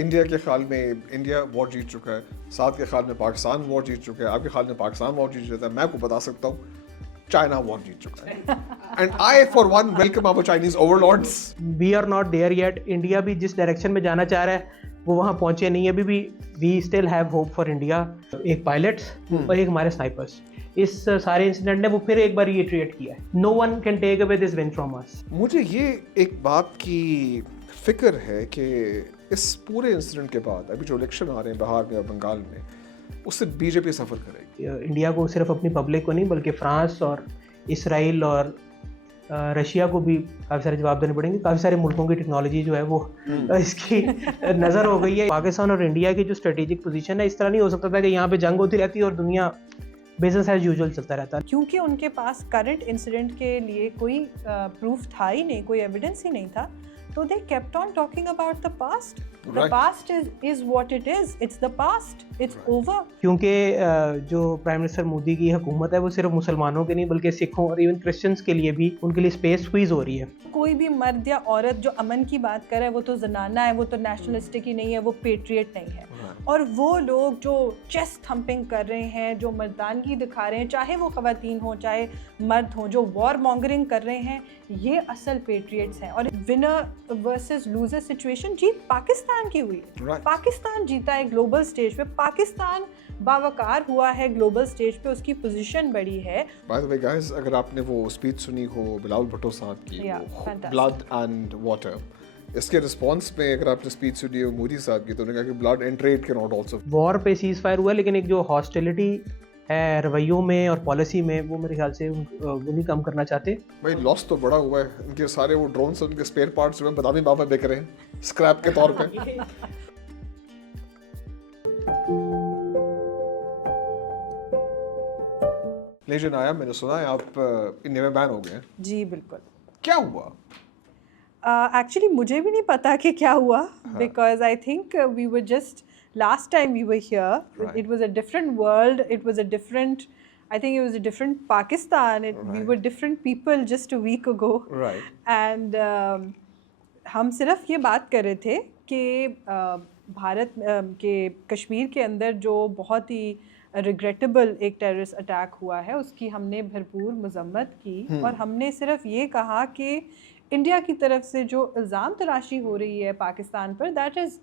India کے خیال میں انڈیا وار جیت چکا ہے, ساتھ کے خیال میں پاکستان وار جیت چکا ہے, آپ کے خیال میں پاکستان وار جیت چکا ہے, میں آپ کو بتا سکتا ہوں چائنا وار جیت چکا ہے. And I for one welcome our Chinese over Lord's. We are not there yet. India بھی جس ڈائریکشن میں جانا چاہ رہا ہے وہ وہاں پہنچے نہیں. ابھی بھی we still have hope for India. ایک پائلٹس اور ایک ہمارے سنائپرس. اس سارے انسیڈنٹ نے وہ پھر ایک بار ریٹریٹ کیا ہے. No one can take away this one from us. مجھے یہ ایک بات کی فکر ہے کہ اس پورے انسیڈنٹ کے بعد ابھی جو الیکشن آ رہے ہیں بہار میں اور بنگال میں, اس سے بی جے پی سفر کرے گی. انڈیا کو صرف اپنی پبلک کو نہیں بلکہ فرانس اور اسرائیل اور رشیا کو بھی کافی سارے جواب دینے پڑیں گے. کافی سارے ملکوں کی ٹیکنالوجی جو ہے وہ اس کی نظر ہو گئی ہے. پاکستان اور انڈیا کی جو اسٹریٹجک پوزیشن ہے, اس طرح نہیں ہو سکتا تھا کہ یہاں پہ جنگ ہوتی رہتی اور دنیا بزنس ایز یوزول چلتا رہتا. کیونکہ ان کے پاس کرنٹ انسیڈنٹ کے لیے کوئی پروف تھا ہی نہیں, کوئی ایویڈنس ہی نہیں تھا, تو they kept on talking about the past. The past is what it is. It's the past. It's over. کیونکہ جو پرائم منسٹر مودی کی حکومت ہے وہ صرف مسلمانوں کے نہیں بلکہ سکھوں اور ایون کرسچنس کے لیے بھی ان کے لیے اسپیس سکویز ہو رہی ہے. کوئی بھی مرد یا عورت جو امن کی بات کرے وہ تو زنانہ ہے, وہ تو نیشنلسٹک ہی نہیں ہے, وہ پیٹریٹ نہیں ہے. اور وہ لوگ جو چیسٹ تھمپنگ کر رہے ہیں, جو مردانگی دکھا رہے ہیں, چاہے وہ خواتین ہوں چاہے مرد ہوں, جو وار مانگرنگ کر رہے ہیں, یہ اصل پیٹریٹس ہیں. اور ونر ورسز لوزر سچویشن جیت پاکستان کی ہوئی ہے. پاکستان جیتا ہے گلوبل سٹیج پہ, پاکستان باوقار ہوا ہے گلوبل سٹیج پہ, اس کی پوزیشن بڑی ہے. بائی دی وے گائز, اگر آپ نے وہ اسپیچ سنی ہو بلاول بھٹو صاحب کی, بلڈ اینڈ واٹر, اس کے رسپانس میں اگر آپ نے اسپیچ سنی ہو مودی صاحب کی, تو انہوں نے کہا کہ blood and trade can not also. War پہ سیز فائر ہوا ہے لیکن ایک جو ہاسٹیلٹی ہے رویوں میں اور پالیسی میں, وہ میرے خیال سے وہ نہیں کم کرنا چاہتے. بھائی لاس تو بڑا ہوا ہے. ان کے سارے وہ ڈرونس, ان کے اسپیئر پارٹس جو ہیں بادامی بابا بک رہے ہیں اسکریپ کے طور پہ. لیجن آیا, میں نے سنا ہے آپ انڈیا میں بین ہو گئے ہیں. جی بالکل. کیا ہوا؟ ایکچولی مجھے بھی نہیں پتا کہ کیا ہوا, because I think we were just last time we were here, it was a different world, it was a different, I think it was a different Pakistan, we were different people just a week ago. And ہم صرف یہ بات کر رہے تھے کہ بھارت کے کشمیر کے اندر جو بہت ہی ریگریٹیبل ایک ٹیررسٹ اٹیک ہوا ہے, اس کی ہم نے بھرپور مذمت کی, اور ہم نے صرف یہ کہا کہ انڈیا کی طرف سے جو الزام تراشی ہو رہی ہے پاکستان پر, that is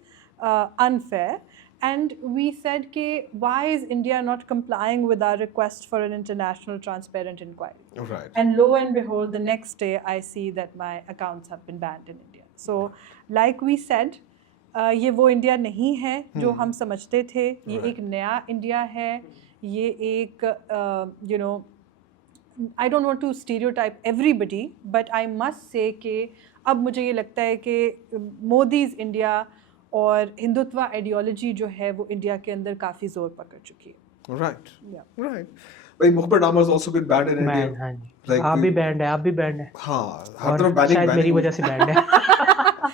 unfair. And we said کہ why is India not complying with our request for an international transparent inquiry? And lo and behold, the next day I see that my accounts have been banned in India. So like we said, یہ وہ India نہیں ہے جو ہم سمجھتے تھے. یہ ایک نیا انڈیا ہے. یہ ایک you know, I don't want to stereotype everybody, but I must say کہ اب مجھے یہ لگتا ہے کہ مودیز انڈیا اور ہندوتوا آئیڈیالوجی جو ہے وہ انڈیا کے اندر کافی زور پکڑ چکی ہے. Right right. بھائی مخبر نامہ has also been banned in India. آپ بھی بینڈ ہے, آپ بھی بینڈ ہے. ہاں, ہر طرف بیننگ, شاید میری وجہ سے بینڈ ہے.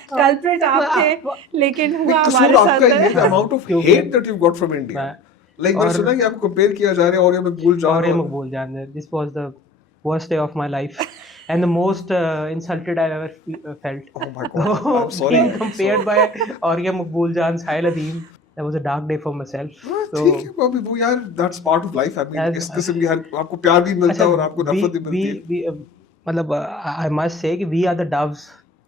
کلپریٹ آپ تھے لیکن ہوا ہمارے ساتھ ہے. the amount of hate that you got from India. like میں نے سنا کہ آپ کو کمپیئر کیا جا رہا ہے اور یہ مقبول جان, اور یہ مقبول جان. This was the worst day of my life. And the most insulted I've ever felt. Oh my God, I'm sorry. Being compared by Aurea Maqbool Jan, Sahil Adeem, that was a dark day for myself. So وہ یار that's part of life. I mean اس قسم کی آپ کو پیار بھی ملتا ہے اور آپ کو نفرت بھی ملتی ہے. مطلب I must say کہ we are the doves,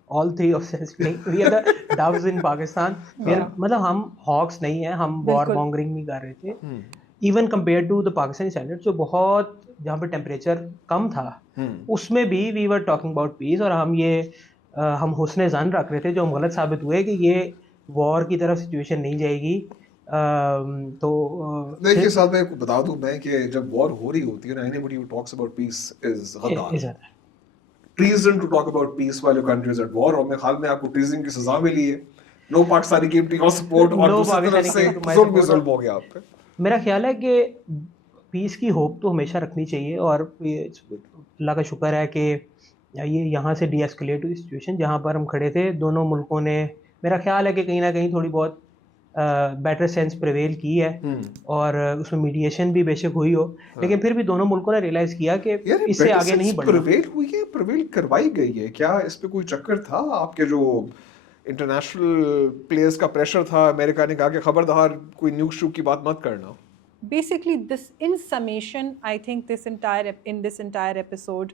all three of us. We are the doves in Pakistan. مطلب ہم hawks نہیں ہیں, ہم war mongering نہیں کر رہے تھے. Even compared to the Pakistani standards, جو بہت جہاں پہ ٹیمپریچر کم تھا, اس میں بھی وی ور ٹاکنگ اباؤٹ پیس, اور ہم حسن ظن رکھ رہے تھے, جو ہم غلط ثابت ہوئے کہ یہ وار کی طرف سچویشن نہیں جائے گی. تو دیکھیے ساتھ میں بتا دوں میں کہ جب وار ہو رہی ہوتی ہے نا, anybody who talks about peace is غدار. Treason to talk about peace while your country is at war. اور میرے خیال میں آپ کو treason کی سزا ملی ہے. No Pakistani came to your support, اور دوسری طرف سے ظلم ہو گیا آپ پہ. میرا خیال ہے کہ پیس کی ہوپ تو ہمیشہ رکھنی چاہیے, اور اللہ کا شکر ہے کہ یہ یہاں سے ڈی ایسکلیٹ ہوئی سچویشن. جہاں پر ہم کھڑے تھے دونوں ملکوں نے, میرا خیال ہے کہ کہیں نہ کہیں تھوڑی بہت بیٹر سینس پریویل کی ہے, اور اس میں میڈیشن بھی بے شک ہوئی ہو, لیکن پھر بھی دونوں ملکوں نے ریئلائز کیا کہ اس سے آگے نہیں بڑھنا. پریویل ہوئی ہے, پریویل کروائی گئی ہے کیا, اس پہ کوئی چکر تھا آپ کے جو انٹرنیشنل پلیئرز کا پریشر تھا, امریکہ نے کہا کہ خبردار کوئی نیوک شوک کی بات مت کرنا. Basically, this, in summation, I think in this entire episode,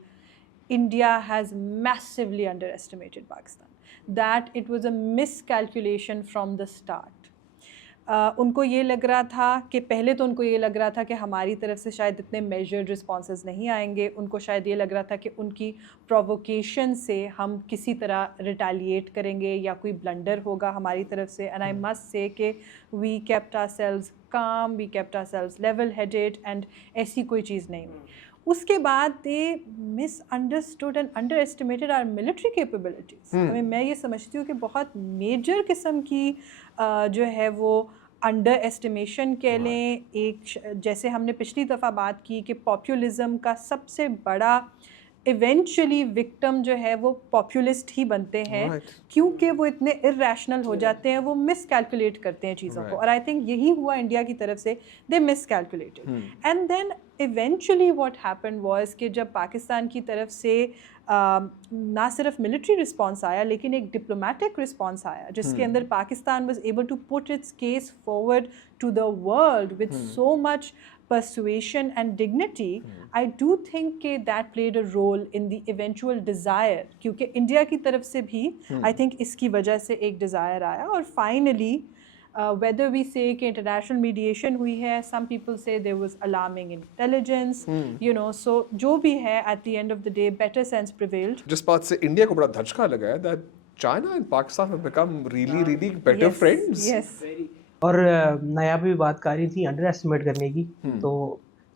India has massively underestimated Pakistan. That it was a miscalculation from the start. ان کو یہ لگ رہا تھا کہ پہلے تو ان کو یہ لگ رہا تھا کہ ہماری طرف سے شاید اتنے میجرڈ رسپانسز نہیں آئیں گے. ان کو شاید یہ لگ رہا تھا کہ ان کی پرووکیشن سے ہم کسی طرح ریٹیلیٹ کریں گے یا کوئی بلنڈر ہوگا ہماری طرف سے. اینڈ آئی مسٹ سے کہ we kept our selves calm, we kept our selves level headed, and ایسی کوئی چیز نہیں ہوئی. اس کے بعد they misunderstood and underestimated our military capabilities. میں یہ سمجھتی ہوں کہ بہت میجر قسم کی جو ہے وہ انڈر ایسٹیمیشن کہہ لیں. ایک جیسے ہم نے پچھلی دفعہ بات کی کہ پاپولزم کا سب سے بڑا ایونچولی وکٹم جو ہے وہ پاپولسٹ ہی بنتے ہیں, کیونکہ وہ اتنے ارریشنل ہو جاتے ہیں, وہ مس کیلکولیٹ کرتے ہیں چیزوں کو. اور آئی تھنک یہی ہوا انڈیا کی طرف سے, they miscalculated. And then eventually what happen was کہ جب پاکستان کی طرف سے نہ صرف ملٹری رسپانس آیا لیکن ایک ڈپلومیٹک رسپانس آیا جس کے اندر Pakistan was able to put its case forward to the world with so much persuasion and dignity. I do think that played a role in the eventual desire, کیونکہ India کی طرف سے بھی I think اس کی وجہ سے ایک desire آیا. اور finally whether we say کہ international mediation ہوئی ہے, some people say there was alarming intelligence, you know, so جو بھی ہے at the end of the day better sense prevailed. جس بات سے انڈیا کو بڑا دھچکا لگا ہے that China and Pakistan have become really better friends. Yes. اور نایاب بھی بات کر رہی تھی انڈر ایسٹیمیٹ کرنے کی, تو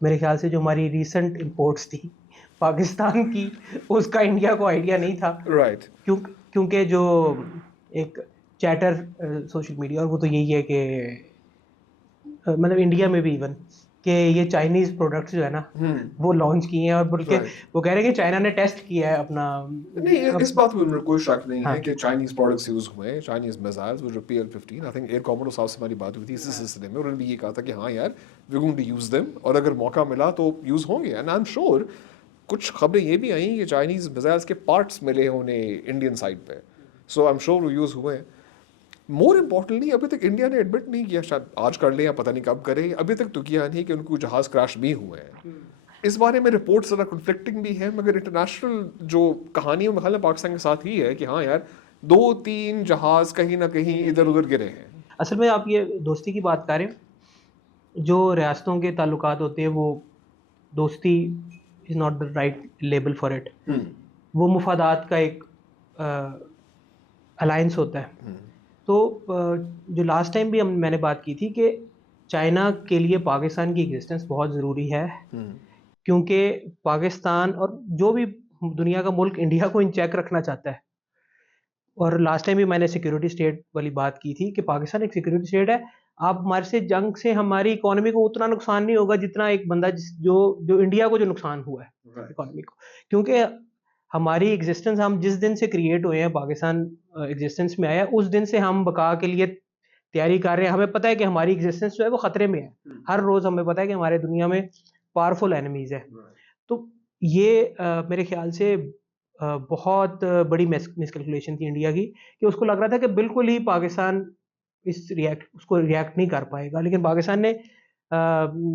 میرے خیال سے جو ہماری ریسنٹ امپورٹس تھی پاکستان کی, اس کا انڈیا کو آئیڈیا نہیں تھا. رائٹ. کیونکہ جو ایک چیٹر سوشل میڈیا, اور وہ تو یہی ہے کہ مطلب انڈیا میں بھی ایون کہ یہ چائنیز پروڈکٹس جو ہے نا وہ لانچ کیے ہیں, اور بلکہ وہ کہہ رہے ہیں کہ چائنا نے ٹیسٹ کیا ہے اپنا. نہیں, اس بات میں کوئی شک نہیں ہے کہ چائنیز پروڈکٹس یوز ہوئے ہیں, چائنیز میزائلز جو PL-15. آئی تھنک ایئر کاموڈور صاحب سے ہماری بات ہوئی تھی اس سلسلے میں, انہوں نے بھی یہ کہا تھا کہ ہاں یار we going to use them, اور اگر موقع ملا تو یوز ہوں گے. اینڈ آئی ایم شیور کچھ خبریں یہ بھی آئیں کہ چائنیز میزائلز کے پارٹس ملے ہیں انہیں انڈین سائڈ پہ, سو آئی ایم شیور وہ یوز ہوئے ہیں. مور امپورٹنٹلی ابھی تک انڈیا نے ایڈمٹ نہیں کیا, شاید آج کر لیں یا پتہ نہیں کب کرے, ابھی تک تو کیا نہیں کہ ان کو جہاز کریش بھی ہوئے ہیں. اس بارے میں رپورٹس ذرا کنفلکٹنگ بھی ہیں, مگر انٹرنیشنل جو کہانی میں خیال ہے پاکستان کے ساتھ ہی ہے کہ ہاں یار 2-3 جہاز کہیں نہ کہیں ادھر ادھر گرے ہیں. اصل میں آپ یہ دوستی کی بات کریں, جو ریاستوں کے تعلقات ہوتے ہیں وہ دوستی is not the right label for it, وہ مفادات کا ایک الائنس ہوتا ہے. تو جو لاسٹ ٹائم بھی میں نے بات کی تھی کہ چائنا کے لیے پاکستان کی ایگزسٹنس بہت ضروری ہے, کیونکہ پاکستان اور جو بھی دنیا کا ملک انڈیا کو ان چیک رکھنا چاہتا ہے. اور لاسٹ ٹائم بھی میں نے سیکورٹی اسٹیٹ والی بات کی تھی کہ پاکستان ایک سیکورٹی اسٹیٹ ہے. آپ ہمارے سے جنگ سے ہماری اکانومی کو اتنا نقصان نہیں ہوگا جتنا ایک بندہ جو انڈیا کو جو نقصان ہوا ہے اکانومی کو, کیونکہ ہماری ایگزسٹنس, ہم جس دن سے کریٹ ہوئے ہیں پاکستان ایگزسٹنس میں آیا, اس دن سے ہم بقا کے لیے تیاری کر رہے ہیں. ہمیں پتہ ہے کہ ہماری ایگزسٹنس جو ہے وہ خطرے میں ہے. ہر روز ہمیں پتہ ہے کہ ہمارے دنیا میں پاورفل اینیمیز ہے. تو یہ میرے خیال سے بہت بڑی مسکیلکولیشن تھی انڈیا کی, کہ اس کو لگ رہا تھا کہ بالکل ہی پاکستان اس کو ریئیکٹ نہیں کر پائے گا, لیکن پاکستان نے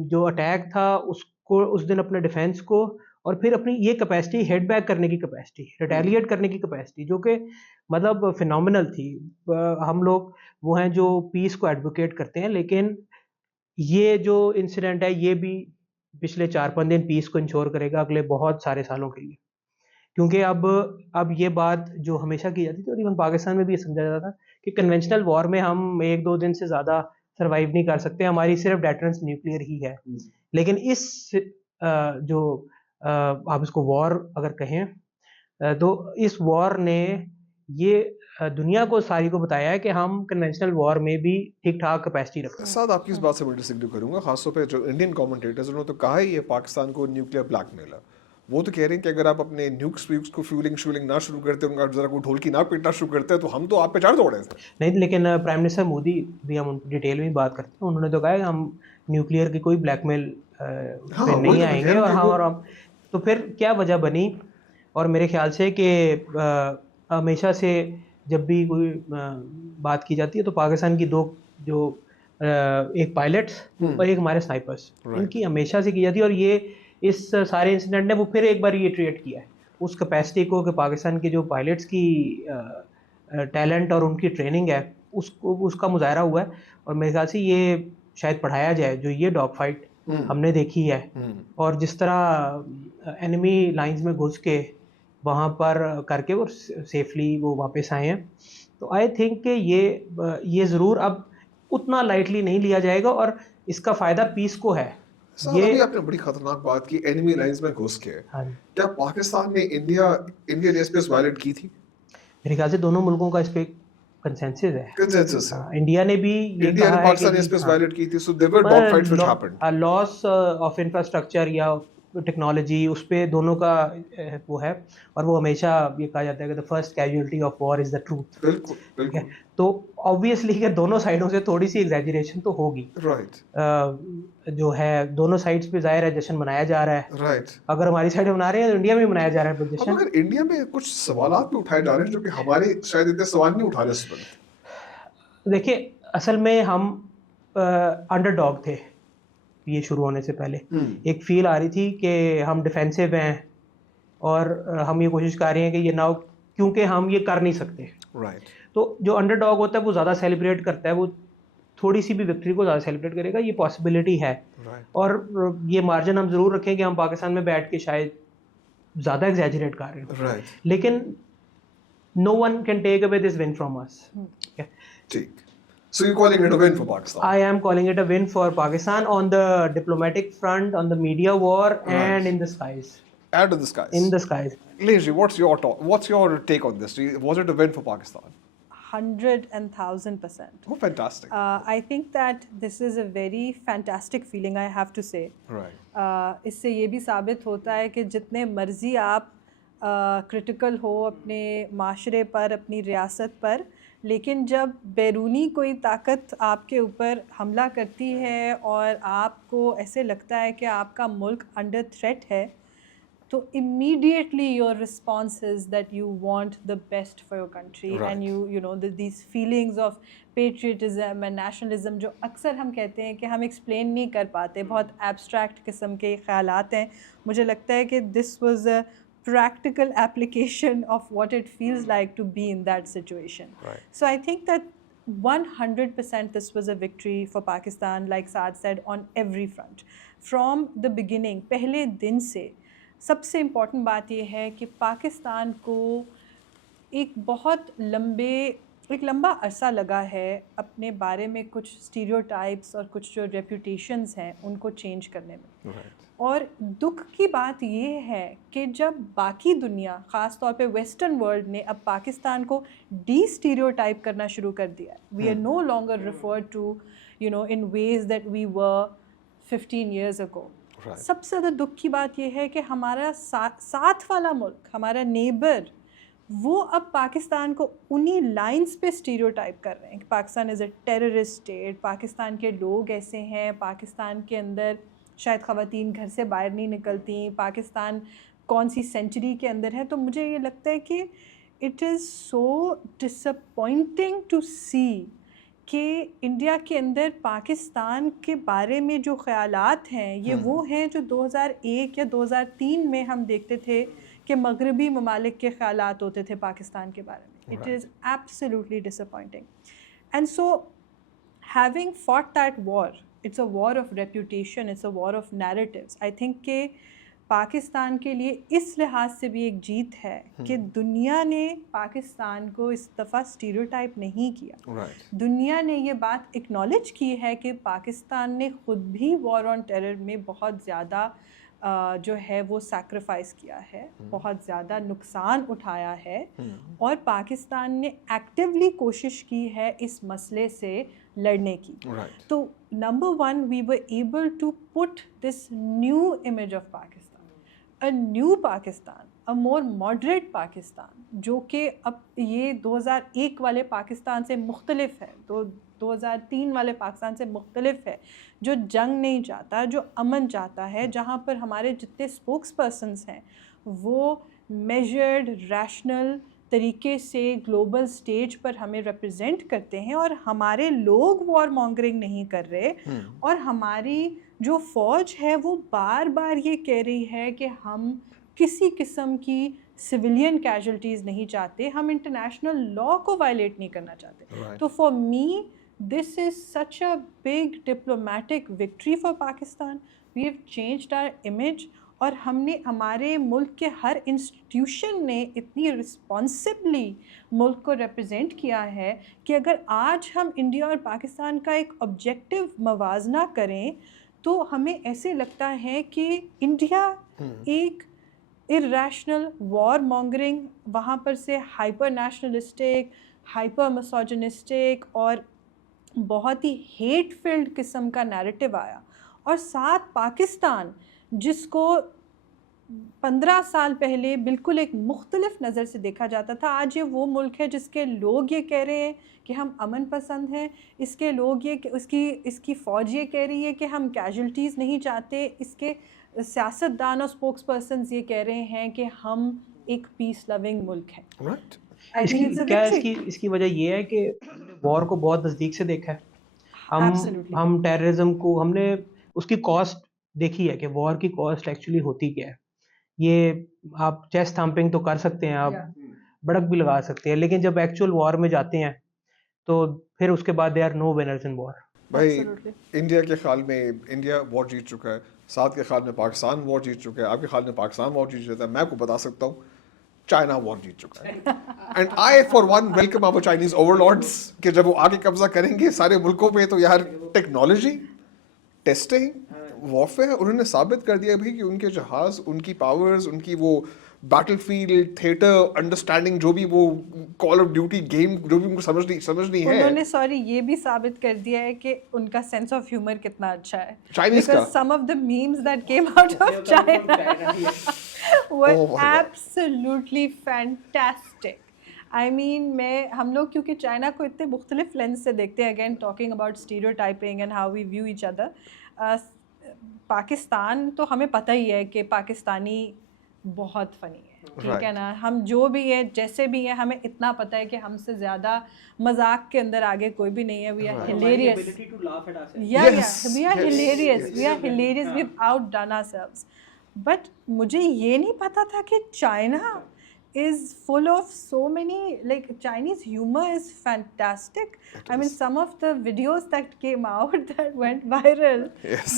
جو اٹیک تھا اس کو اس دن اپنے ڈیفینس کو اور پھر اپنی یہ کیپیسٹی ہیڈ بیک کرنے کی کیپیسٹی, ریٹیلیٹ کرنے کی کیپیسٹی, جو کہ مطلب فینومینل تھی. ہم لوگ وہ ہیں جو پیس کو ایڈوکیٹ کرتے ہیں, لیکن یہ جو انسیڈنٹ ہے یہ بھی پچھلے 4-5 دن پیس کو انشور کرے گا اگلے بہت سارے سالوں کے لیے. کیونکہ اب یہ بات جو ہمیشہ کی جاتی تھی اور ایون پاکستان میں بھی یہ سمجھا جاتا تھا کہ کنونشنل وار میں ہم 1-2 دن سے زیادہ سروائیو نہیں کر سکتے, ہماری صرف ڈیٹرنس نیوکلیئر ہی ہے. لیکن اس جو آپ اس کو وار اگر کہیں تو اس وار نے یہ دنیا کو ساری کو بتایا ہے کہ ہم کنونشنل وار میں بھی ٹھیک ٹھاک کیپیسٹی رکھتے ہیں. ساتھ آپ کی اس بات سے میں ڈس ایگری کروں گا, خاص طور پہ جو انڈین کامنٹیٹرز انہوں نے تو کہا ہی ہے پاکستان کو نیوکلیئر بلیک میل ہے. وہ تو کہہ رہے ہیں کہ اگر آپ اپنے نیوکس ویوکس کو فیولنگ نہ شروع کرتے, ان کا ذرا کوئی ڈھولکی نہ پیٹنا شروع کرتے تو ہم تو آپ پہ چڑھ دوڑے تھے. نہیں, لیکن پرائم منسٹر مودی بھی ہم ان ڈیٹیل میں بات کرتے ہیں, انہوں نے تو کہا ہے کہ ہم نیوکلیئر کی کوئی بلیک میل پہ نہیں آئیں گے. اور ہم تو پھر کیا وجہ بنی, اور میرے خیال سے کہ ہمیشہ سے جب بھی کوئی بات کی جاتی ہے تو پاکستان کی دو جو ایک پائلٹس اور ایک ہمارے سنائپرس، ان کی ہمیشہ سے کی جاتی ہے. اور یہ اس سارے انسیڈنٹ نے وہ پھر ایک بار ریٹریٹ کیا ہے اس کیپیسٹی کو کہ پاکستان کے جو پائلٹس کی ٹیلنٹ اور ان کی ٹریننگ ہے اس کا مظاہرہ ہوا ہے. اور میرے خیال سے یہ شاید پڑھایا جائے جو یہ ڈاگ فائٹ ہم نے دیکھی ہے اور جس طرح اینیمی لائنز میں گھس کے وہاں پر کر کے وہ سیفلی وہ واپس آئے ہیں. تو آئی تھنک کہ یہ ضرور اب اتنا لائٹلی نہیں لیا جائے گا اور اس کا فائدہ پیس کو ہے. ابھی آپ نے بڑی خطرناک بات کی اینیمی لائنز میں گھس کے. کیا پاکستان نے انڈین ایئر اسپیس وائلیٹ کی تھی؟ میرے خیال سے دونوں ملکوں کا اس پہ کنسنسس ہے. انڈیا نے بھی یہ کہا ہے کہ لاس آف انفراسٹرکچر یا ٹیکنالوجی اس پہ دونوں کا وہ ہے اور وہ ہمیشہ یہ کہا جاتا ہے کہ the first casualty of war is the truth. بالکل. تو obviously کہ دونوں سائڈوں سے تھوڑی سی ایگزیجریشن تو ہوگی. جو ہے دونوں سائڈس پہ ظاہر ہے جشن منایا جا رہا ہے. اگر ہماری سائڈ منا رہے ہیں تو انڈیا میں منایا جا رہا ہے جشن. مگر انڈیا میں کچھ سوالات بھی اٹھائے جا رہے ہیں جو کہ ہمارے شاید اتنے سوال نہیں اٹھا رہے اس پر. دیکھیں اصل میں ہم انڈر ڈاگ تھے یہ شروع ہونے سے پہلے. ایک فیل آ رہی تھی کہ ہم ڈیفینسو ہیں اور ہم یہ کوشش کر رہے ہیں کہ یہ نہ کیونکہ ہم یہ کر نہیں سکتے. تو جو انڈر ڈاگ ہوتا ہے وہ زیادہ سیلیبریٹ کرتا ہے, وہ تھوڑی سی بھی وکٹری کو زیادہ سیلیبریٹ کرے گا. یہ پاسبلٹی ہے اور یہ مارجن ہم ضرور رکھیں کہ ہم پاکستان میں بیٹھ کے شاید زیادہ ایگزیجریٹ کر رہے ہیں, لیکن no one can take away this win from us. So you're calling it a win for Pakistan? I am calling it a win for Pakistan on the diplomatic front, on the media war, and in the skies. And in the skies. In the skies. Leji, what's your take on this? Was it a win for Pakistan? 100,000%. Oh, fantastic. I think that this is a very fantastic feeling, I have to say. Right. اس سے یہ بھی ثابت ہوتا ہے کہ جتنے مرضی آپ کرٹیکل ہو اپنے معاشرے پر, اپنی ریاست پر, لیکن جب بیرونی کوئی طاقت آپ کے اوپر حملہ کرتی ہے اور آپ کو ایسے لگتا ہے کہ آپ کا ملک انڈر تھریٹ ہے, تو immediately your response is that you want the best for your country. Right. And you know these feelings of patriotism and nationalism جو اکثر ہم کہتے ہیں کہ ہم ایکسپلین نہیں کر پاتے, بہت ایبسٹریکٹ قسم کے خیالات ہیں. مجھے لگتا ہے کہ this was a practical application of what it feels like to be in that situation. Right. So I think that 100% this was a victory for Pakistan, like Saad said, on every front. From the beginning, پہلے دن سے سب سے important بات یہ ہے کہ پاکستان کو ایک لمبا عرصہ لگا ہے اپنے بارے میں کچھ اسٹیریوٹائپس اور کچھ جو ریپوٹیشنز ہیں ان کو چینج کرنے میں. اور دکھ کی بات یہ ہے کہ جب باقی دنیا, خاص طور پہ ویسٹرن ورلڈ نے اب پاکستان کو ڈی اسٹیریوٹائپ کرنا شروع کر دیا ہے. We are no longer referred to in ways that we were 15 years ago. سب سے زیادہ دکھ کی بات یہ ہے کہ ہمارا ساتھ والا ملک, ہمارا نیبر, وہ اب پاکستان کو انہی لائنز پہ اسٹیریوٹائپ کر رہے ہیں کہ پاکستان از اے ٹیررسٹ اسٹیٹ, پاکستان کے لوگ ایسے ہیں, پاکستان کے اندر شاید خواتین گھر سے باہر نہیں نکلتی, پاکستان کون سی سینچری کے اندر ہے. تو مجھے یہ لگتا ہے کہ اٹ از سو ڈسپوائنٹنگ ٹو سی کہ انڈیا کے اندر پاکستان کے بارے میں جو خیالات ہیں یہ وہ ہیں جو 2001 یا 2003 میں ہم دیکھتے تھے کہ مغربی ممالک کے خیالات ہوتے تھے پاکستان کے بارے میں. It is absolutely disappointing. And so having fought that war, it's a war of reputation, it's a war of narratives. I think کہ پاکستان کے لیے اس لحاظ سے بھی ایک جیت ہے کہ دنیا نے پاکستان کو اس دفعہ اسٹیریوٹائپ نہیں کیا. دنیا نے یہ بات اکنالج کی ہے کہ پاکستان نے خود بھی وار آن ٹیرر میں بہت زیادہ جو ہے وہ سیکریفائس کیا ہے, بہت زیادہ نقصان اٹھایا ہے, اور پاکستان نے ایکٹیولی کوشش کی ہے اس مسئلے سے لڑنے کی. تو number 1 we were able to put this new image of Pakistan, a new Pakistan, a more moderate Pakistan, جو کہ اب یہ 2001 والے پاکستان سے مختلف ہے, 2003 والے پاکستان سے مختلف ہے, جو جنگ نہیں چاہتا, جو امن چاہتا ہے, جہاں پر ہمارے جتنے اسپوکس پرسنس ہیں وہ میجرڈ, ریشنل, طریقے سے گلوبل سٹیج پر ہمیں ریپرزینٹ کرتے ہیں اور ہمارے لوگ وار مانگرنگ نہیں کر رہے, اور ہماری جو فوج ہے وہ بار بار یہ کہہ رہی ہے کہ ہم کسی قسم کی سویلین کیجولٹیز نہیں چاہتے, ہم انٹرنیشنل لا کو وائلیٹ نہیں کرنا چاہتے. تو for me this is such a big diplomatic victory for Pakistan. We have changed our image, اور ہم نے ہمارے ملک کے ہر انسٹیٹیوشن نے اتنی رسپانسبلی ملک کو ریپرزینٹ کیا ہے کہ اگر آج ہم انڈیا اور پاکستان کا ایک آبجیکٹیو موازنہ کریں تو ہمیں ایسے لگتا ہے کہ انڈیا ایک irrational وار مانگرنگ, وہاں پر سے ہائپر نیشنلسٹک, ہائپر مسوجنسٹک اور بہت ہی ہیٹ فلڈ قسم کا نیریٹو آیا, اور ساتھ پاکستان جس کو 15 سال پہلے بالکل ایک مختلف نظر سے دیکھا جاتا تھا, آج یہ وہ ملک ہے جس کے لوگ یہ کہہ رہے ہیں کہ ہم امن پسند ہیں, اس کے لوگ یہ اس کی فوج یہ کہہ رہی ہے کہ ہم کیجولٹیز نہیں چاہتے, اس کے سیاستدان اور اسپوکس پرسنز یہ کہہ رہے ہیں کہ ہم ایک پیس لونگ ملک ہے. اس کی وجہ یہ ہے کہ وار کو بہت نزدیک سے دیکھا ہے, ہم ٹیررزم کو ہم نے اس کی کاسٹ دیکھی ہے کہ وار کی کاسٹ ایکچولی ہوتی کیا ہے. یہ آپ چیسٹ تھمپنگ تو کر سکتے ہیں, آپ بڑک بھی لگا سکتے ہیں, لیکن جب ایکچوئل وار میں جاتے ہیں تو پھر اس کے بعد دے آر نو ونرز ان وار. بھائی انڈیا کے خیال میں انڈیا وار جیت چکا ہے, ساتھ کے خیال میں پاکستان وار جیت چکا ہے, آپ کے خیال میں پاکستان وار جیت چکا ہے, میں آپ کو بتا سکتا ہوں چائنا وار جیت چکا ہے. And I for one welcome our Chinese over لارڈس کہ جب وہ آگے قبضہ کریں گے سارے ملکوں پہ تو یار ٹیکنالوجی, ٹیسٹنگ, وارفیئر, انہوں نے ثابت کر دیا بھی کہ ان کے جہاز, ان کی پاورز, ان کی وہ بیٹل فیلڈ تھیٹر انڈرسٹینڈنگ, جو بھی وہ کال آف ڈیوٹی گیم جو بھی ان کو سمجھنی ہے, انہوں نے سوری یہ بھی ثابت کر دیا ہے کہ ان کا سینس آف ہیومر کتنا اچھا ہے. چائنیز کا some of the memes that came out of China were absolutely fantastic. I mean ہم لوگ کیونکہ چائنا کو اتنے مختلف لینس سے دیکھتے ہیں, again talking about stereotyping and how we view each other. Pakistan تو ہمیں پتہ ہی ہے کہ پاکستانی بہت فنی ہے, ٹھیک ہے نا, ہم جو بھی ہے جیسے بھی ہیں ہمیں اتنا پتہ ہے کہ ہم سے زیادہ مذاق کے اندر آگے کوئی بھی نہیں ہے. We are hilarious, we are hilarious, we are hilarious, we have outdone ourselves. But مجھے یہ نہیں پتا تھا کہ China is full of so many, like Chinese humor is fantastic. I mean some of the videos that came out that went viral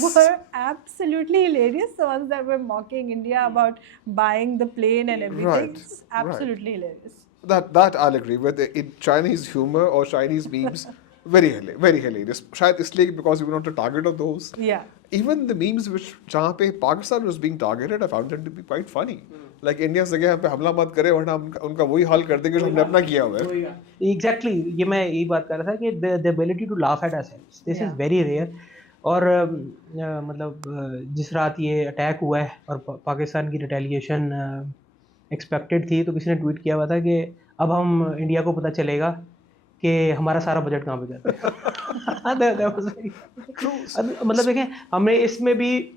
were absolutely hilarious. The ones that were mocking India about buying the plane and everything, absolutely hilarious. That I'll agree with. In Chinese humor or Chinese memes, very hilarious. Shayad isliye because we were not the target of those. Yeah. Even the memes which jahan pe Pakistan was being targeted, I found them to be quite funny. Like India سے ہم پہ حملہ مت کرے ورنہ ان کا وہی حال کر دیں گے جو ہم نے اپنا کیا ہوا ہے. ایگزیکٹلی یہ میں یہی بات کر رہا تھا کہ the ability to laugh at ourselves, this is very rare. اور مطلب جس رات یہ اٹیک ہوا ہے اور پاکستان کی ریٹیلیشن ایکسپیکٹڈ تھی, تو کسی نے ٹویٹ کیا ہوا تھا کہ اب ہم انڈیا کو پتہ چلے گا کہ ہمارا سارا بجٹ کہاں پہ جاتا ہے. مطلب دیکھیں ہم نے اس میں بھی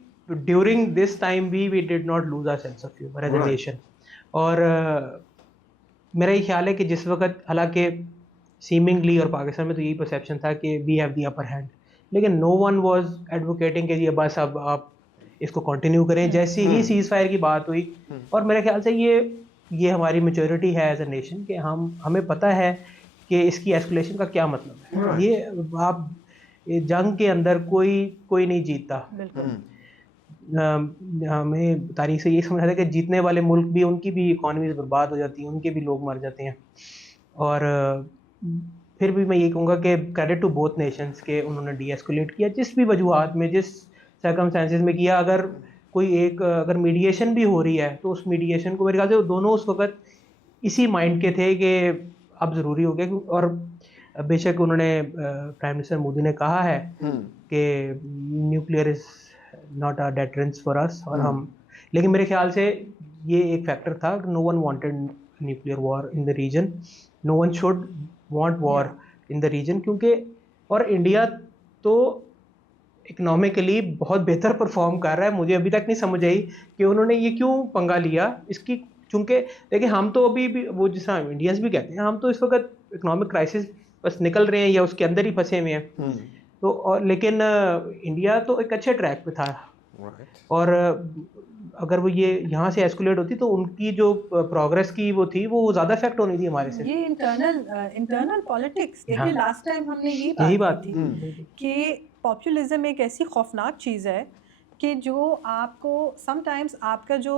during this time we did not lose our sense of humor as a nation. اور میرا یہ خیال ہے کہ جس وقت حالانکہ سیمنگلی اور پاکستان میں تو یہی پرسیپشن تھا کہ we have the upper hand, لیکن no one was advocating کہ یہ بس اب آپ اس کو کنٹینیو کریں. جیسے ہی سیز فائر کی بات ہوئی, اور میرے خیال سے یہ ہماری میچورٹی ہے ایز اے نیشن کہ ہمیں پتہ ہے کہ اس کی ایسکلیشن کا کیا مطلب ہے. یہ آپ جنگ کے اندر کوئی نہیں جیتتا. ہمیں تاریخ سے یہ سمجھ آتا ہے کہ جیتنے والے ملک بھی, ان کی بھی اکانومیز برباد ہو جاتی ہیں, ان کے بھی لوگ مر جاتے ہیں. اور پھر بھی میں یہ کہوں گا کہ کریڈٹ ٹو بوتھ نیشنز کہ انہوں نے ڈی ایسکولیٹ کیا جس بھی وجوہات میں, جس سرکمسٹانسز میں کیا. اگر میڈیشن بھی ہو رہی ہے تو اس میڈیشن کو میرے خیال سے دونوں اس وقت اسی مائنڈ کے تھے کہ اب ضروری ہو گیا. اور بے شک انہوں نے پرائم منسٹر مودی نے کہا ہے کہ nuclear is not a deterrence for us, اور لیکن میرے خیال سے یہ ایک فیکٹر تھا کہ no one wanted nuclear war in the region, no one should want war in the region. کیونکہ اور انڈیا تو اکنامکلی بہت بہتر پرفارم کر رہا ہے. مجھے ابھی تک نہیں سمجھ آئی کہ انہوں نے یہ کیوں پنگا لیا. اس کی چونکہ دیکھیں ہم تو ابھی بھی وہ جس طرح انڈینس بھی کہتے ہیں ہم تو اس وقت اکنامک کرائسس بس نکل رہے ہیں یا اس کے اندر ہی پھنسے ہوئے ہیں تو لیکن انڈیا تو ایک اچھے ٹریک پہ تھا اور اگر وہ یہ یہاں سے ایسکولیٹ ہوتی تو ان کی جو پروگرس کی وہ تھی وہ زیادہ افیکٹ ہونی تھی ہمارے سے. یہ انٹرنل پالیٹکس دیکھیے لاسٹ ٹائم ہم نے یہی بات کی تھی کہ پاپولزم ایک ایسی خوفناک چیز ہے کہ جو آپ کو سم ٹائمز آپ کا جو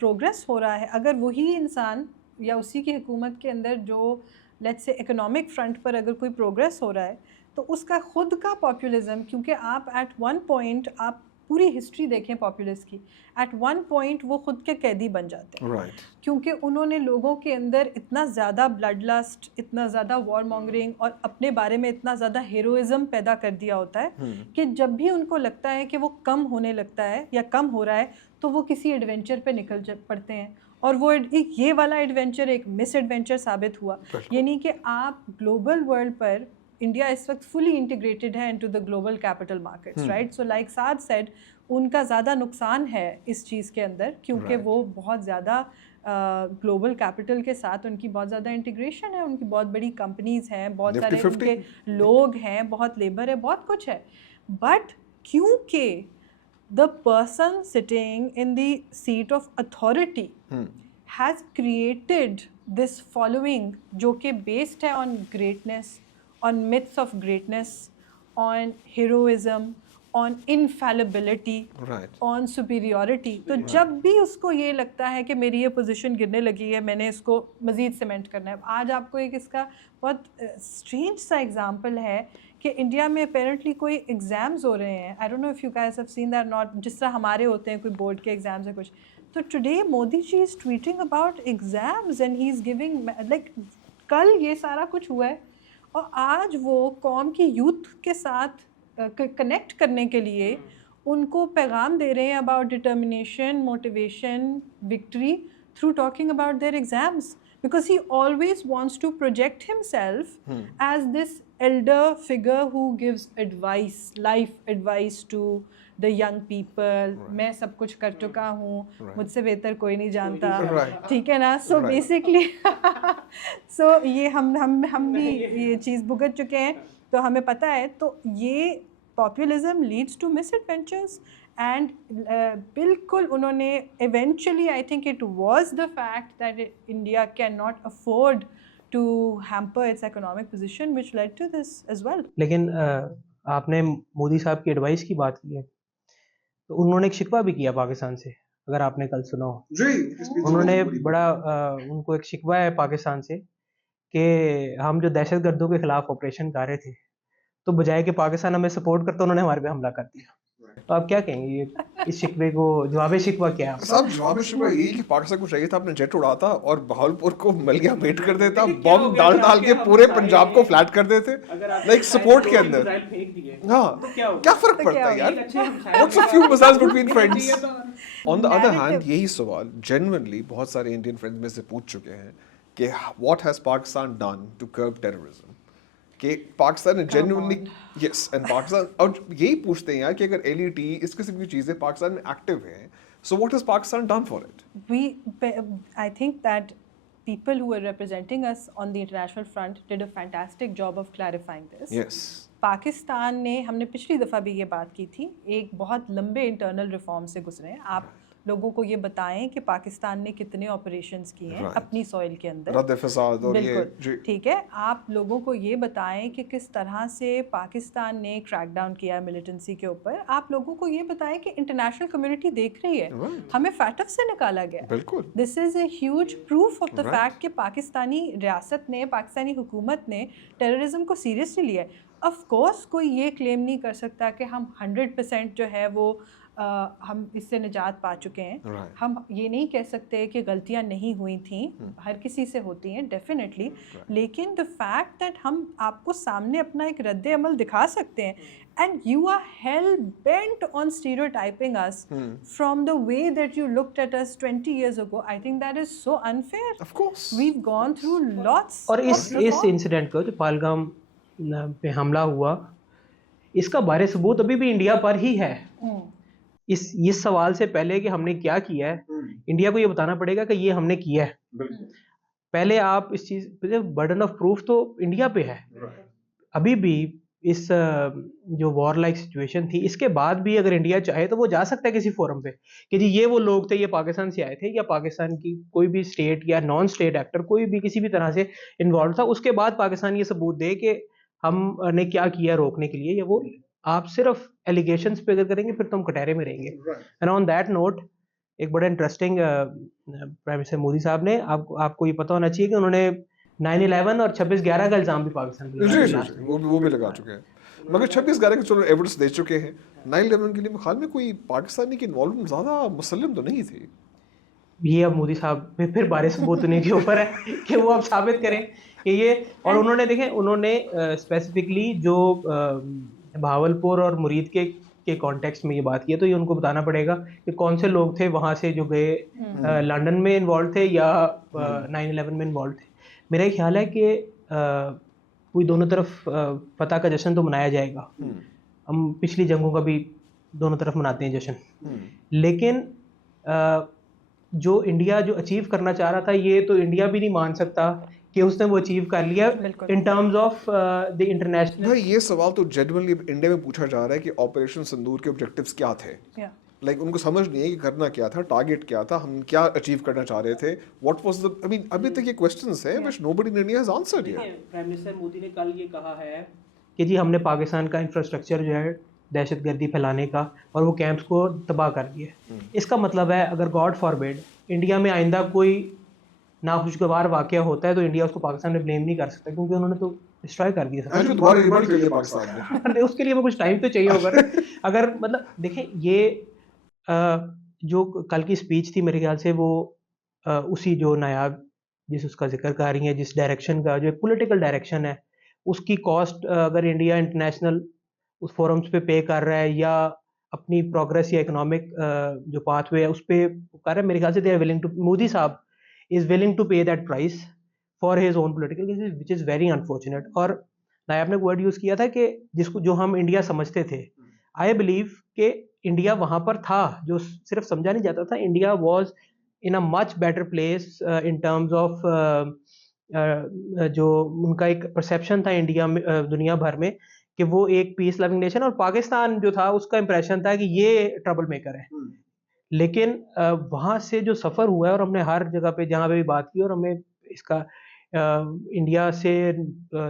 پروگرس ہو رہا ہے اگر وہی انسان یا اسی کی حکومت کے اندر جو لیٹس سے اکنامک فرنٹ پر اگر کوئی پروگرس ہو رہا ہے تو اس کا خود کا پاپولزم کیونکہ آپ ایٹ ون پوائنٹ آپ پوری ہسٹری دیکھیں پاپولس کی ایٹ ون پوائنٹ وہ خود کے قیدی بن جاتے ہیں کیونکہ انہوں نے لوگوں کے اندر اتنا زیادہ بلڈ لسٹ اتنا زیادہ وار مانگرنگ اور اپنے بارے میں اتنا زیادہ ہیروئزم پیدا کر دیا ہوتا ہے کہ جب بھی ان کو لگتا ہے کہ وہ کم ہونے لگتا ہے یا کم ہو رہا ہے تو وہ کسی ایڈونچر پہ نکل پڑتے ہیں اور وہ یہ والا ایڈونچر ایک مس ایڈونچر ثابت ہوا. یعنی کہ آپ گلوبل ورلڈ پر انڈیا اس وقت فلی انٹیگریٹڈ ہے into the global capital markets right. So like Saad said in کا زیادہ نقصان ہے اس چیز کے اندر کیونکہ وہ بہت زیادہ گلوبل کیپٹل کے ساتھ ان کی بہت زیادہ انٹیگریشن ہے ان کی بہت بڑی کمپنیز ہیں بہت سارے ان کے لوگ ہیں بہت لیبر ہے بہت کچھ ہے. بٹ کیونکہ the person sitting in the seat of authority has created this following جو کہ based ہے on greatness, on myths of greatness, on heroism, on infallibility, on superiority. تو جب بھی اس کو یہ لگتا ہے کہ میری یہ پوزیشن گرنے لگی ہے میں نے اس کو مزید سیمنٹ کرنا ہے. آج آپ کو ایک اس کا بہت اسٹرینج سا ایگزامپل ہے کہ انڈیا میں اپیرنٹلی کوئی ایگزامز ہو رہے ہیں. I don't know if you guys have seen that not جس طرح ہمارے ہوتے ہیں کوئی بورڈ کے ایگزامز ہیں کچھ. تو today Modi ji is tweeting about exams and he is giving like کل یہ سارا کچھ ہوا ہے اور آج وہ قوم کی یوتھ کے ساتھ کنیکٹ کرنے کے لیے ان کو پیغام دے رہے ہیں about determination motivation victory through talking about their exams. Because he always wants to project himself as this elder figure who gives advice, life advice to the young people. میں سب کچھ کر چکا ہوں مجھ سے بہتر کوئی نہیں جانتا ٹھیک ہے نا. سو بیسکلی سو یہ ہم بھی یہ چیز بھگت چکے ہیں تو ہمیں پتہ ہے. تو یہ populism leads to misadventures and بالکل انہوں نے eventually I think it was the fact that India can not afford to hamper its economic position which lead to this as well. لیکن آپ نے مودی صاحب کی ایڈوائس کی بات کی ہے تو انہوں نے ایک شکوہ بھی کیا پاکستان سے اگر آپ نے کل سنا ہو. انہوں نے بڑا ان کو ایک شکوہ ہے پاکستان سے کہ ہم جو دہشت گردوں کے خلاف آپریشن کر رہے تھے تو بجائے کہ پاکستان ہمیں سپورٹ کرتا انہوں نے ہمارے پہ حملہ کر دیا. تو آپ کیا کہیں گے اس شکوے کو جواب شکوہ کیا ہے صاحب؟ جواب شکوہ یہی کہ پاکستان کو چاہیے تھا اپنے جیٹ اڑاتا اور بہاولپور کو ملیا میٹ کر دیتا بم ڈال کے پورے پنجاب کو فلیٹ کر دیتے لائک سپورٹ کے اندر. ہاں کیا فرق پڑتا ہے یار واٹس اے فیو مسائلز between friends. On the other hand یہی سوال جینوئنلی بہت سارے انڈین فرینڈز میں سے پوچھ چکے ہیں کہ what has Pakistan done to curb terrorism. کہ پاکستان نے جینوئنلی یس اینڈ پاکستان اور یہی پوچھتے ہیں یار کہ اگر ایل ای ٹی اس قسم کی چیزیں پاکستان میں ایکٹیو ہیں so what has Pakistan done for it. I think that people who were representing us on the international front did a fantastic job of clarifying this. Yes. Pakistan نے ہم نے پچھلی دفعہ بھی یہ بات کی تھی ایک بہت لمبے انٹرنل ریفارم سے گزرے ہیں. آپ لوگوں کو یہ بتائیں کہ پاکستان نے کتنے آپریشنز کیے ہیں اپنی سوئل کے اندر رد فساد اور یہ ٹھیک ہے. آپ لوگوں کو یہ بتائیں کہ کس طرح سے پاکستان نے کریک ڈاؤن کیا ہے ملیٹنسی کے اوپر. آپ لوگوں کو یہ بتائیں کہ انٹرنیشنل کمیونٹی دیکھ رہی ہے ہمیں فیٹف سے نکالا گیا. بالکل this is a huge proof of the fact کہ پاکستانی ریاست نے پاکستانی حکومت نے ٹیررزم کو سیریسلی لیا ہے. آف کورس کوئی یہ کلیم نہیں کر سکتا کہ ہم 100% جو ہے وہ ہم اس سے نجات پا چکے ہیں. ہم یہ نہیں کہہ سکتے کہ غلطیاں نہیں ہوئی تھیں ہر کسی سے ہوتی ہیں ڈیفینیٹلی. لیکن دا فیکٹ دیٹ ہم آپ کو سامنے اپنا ایک رد عمل دکھا سکتے ہیں and you are hell bent on stereotyping us from the way that you looked at us 20 years ago. I think that is so unfair. Of course. We've gone through lots. اور اس انسیڈنٹ کو جو پہلگام پہ حملہ ہوا اس کا بارے ثبوت ابھی بھی انڈیا پر ہی ہے. اس سوال سے پہلے کہ ہم نے کیا کیا ہے، انڈیا کو یہ بتانا پڑے گا کہ یہ ہم نے کیا ہے. پہلے آپ اس چیز برڈن آف پروف تو انڈیا پہ ہے. ابھی بھی اس جو وار لائک سچویشن تھی، اس کے بعد بھی اگر انڈیا چاہے تو وہ جا سکتا ہے کسی فورم پہ کہ جی یہ وہ لوگ تھے، یہ پاکستان سے آئے تھے، یا پاکستان کی کوئی بھی اسٹیٹ یا نان اسٹیٹ ایکٹر کوئی بھی کسی بھی طرح سے انوالو تھا. اس کے بعد پاکستان یہ ثبوت دے کہ ہم نے کیا کیا روکنے کے لیے. یا وہ آپ صرف ایلیگیشنز پہ اگر کریں گے پھر تو ہم کٹہرے میں رہیں گے. اینڈ آن دیٹ نوٹ ایک بڑا انٹرسٹنگ پرائم منسٹر مودی صاحب نے آپ کو یہ پتہ ہونا چاہیے کہ انہوں نے 9/11 اور 26/11 کا الزام بھی پاکستان پہ لگایا. وہ بھی لگا چکے ہیں، مگر 26/11 کے چلو ایویڈنس دے چکے ہیں. 9/11 کے لیے میرے خیال میں کوئی پاکستانی کی انوالومنٹ زیادہ مسلم تو نہیں تھی. یہ اب مودی صاحب پھر بارے ثبوت انہیں کے اوپر ہے کہ وہ اب ثابت کریں کہ یہ. اور انہوں نے دیکھیں، انہوں نے اسپیسیفکلی جو بہاولپور اور مرید کے کانٹیکسٹ میں یہ بات کی ہے، تو یہ ان کو بتانا پڑے گا کہ کون سے لوگ تھے وہاں سے جو گئے لنڈن میں انوالو تھے یا 9/11 میں انوالو تھے. میرا خیال ہے کہ کوئی دونوں طرف فتح کا جشن تو منایا جائے گا. ہم پچھلی جنگوں کا بھی دونوں طرف مناتے ہیں جشن، لیکن جو انڈیا جو اچیو کرنا چاہ رہا تھا، یہ تو انڈیا بھی نہیں مان سکتا کہ اس نے وہ اچیو کر لیا in terms of the international. بھائی یہ سوال تو جینوئنلی انڈیا میں پوچھا جا رہا ہے کہ آپریشن سندور کے آبجیکٹیوز کیا تھے. لائک ان کو سمجھ نہیں ہے کہ کرنا کیا تھا، ٹارگیٹ کیا تھا، ہم کیا اچیو کرنا چاہ رہے تھے، what was the I mean ابھی تک یہ کوسچنز ہیں which nobody in India has answered yet. Prime minister Modi نے کل یہ کہا ہے کہ جی ہم نے پاکستان کا انفراسٹرکچر جو ہے دہشت گردی پھیلانے کا اور وہ کیمپس کو تباہ کر دیا. اس کا مطلب ہے اگر گاڈ فاربیڈ انڈیا میں آئندہ کوئی ناخوشگوار واقعہ ہوتا ہے تو انڈیا اس کو پاکستان میں بلیم نہیں کر سکتا، کیونکہ انہوں نے تو ڈسٹرائے کر دیا سب. اس کے لیے وہ کچھ ٹائم تو چاہیے ہوگا. اگر مطلب دیکھیں یہ جو کل کی اسپیچ تھی میرے خیال سے وہ اسی جو نایاب جس اس کا ذکر کر رہی ہیں، جس ڈائریکشن کا جو ایک پولیٹیکل ڈائریکشن ہے، اس کی کاسٹ اگر انڈیا انٹرنیشنل اس فورمز پہ پے کر رہا ہے یا اپنی پروگریس یا اکنامک جو پاتھ وے ہے اس پہ کر رہا ہے، میرے خیال سے they are willing to, Modi صاحب is willing to pay that price for his own political, which is very unfortunate. اور نایاب نے ورڈ یوز کیا تھا کہ جس کو جو ہم انڈیا سمجھتے تھے، آئی بلیو کہ انڈیا وہاں پر تھا جو صرف سمجھا نہیں جاتا تھا. India was in a much better place in terms of جو ان کا ایک پرسیپشن تھا انڈیا میں دنیا بھر میں کہ وہ ایک پیس لوننگ نیشن، اور پاکستان جو تھا اس کا امپریشن تھا کہ یہ ٹربل میکر ہے. لیکن وہاں سے جو سفر ہوا ہے، اور ہم نے ہر جگہ پہ جہاں پہ بھی بات کی، اور ہمیں اس کا انڈیا سے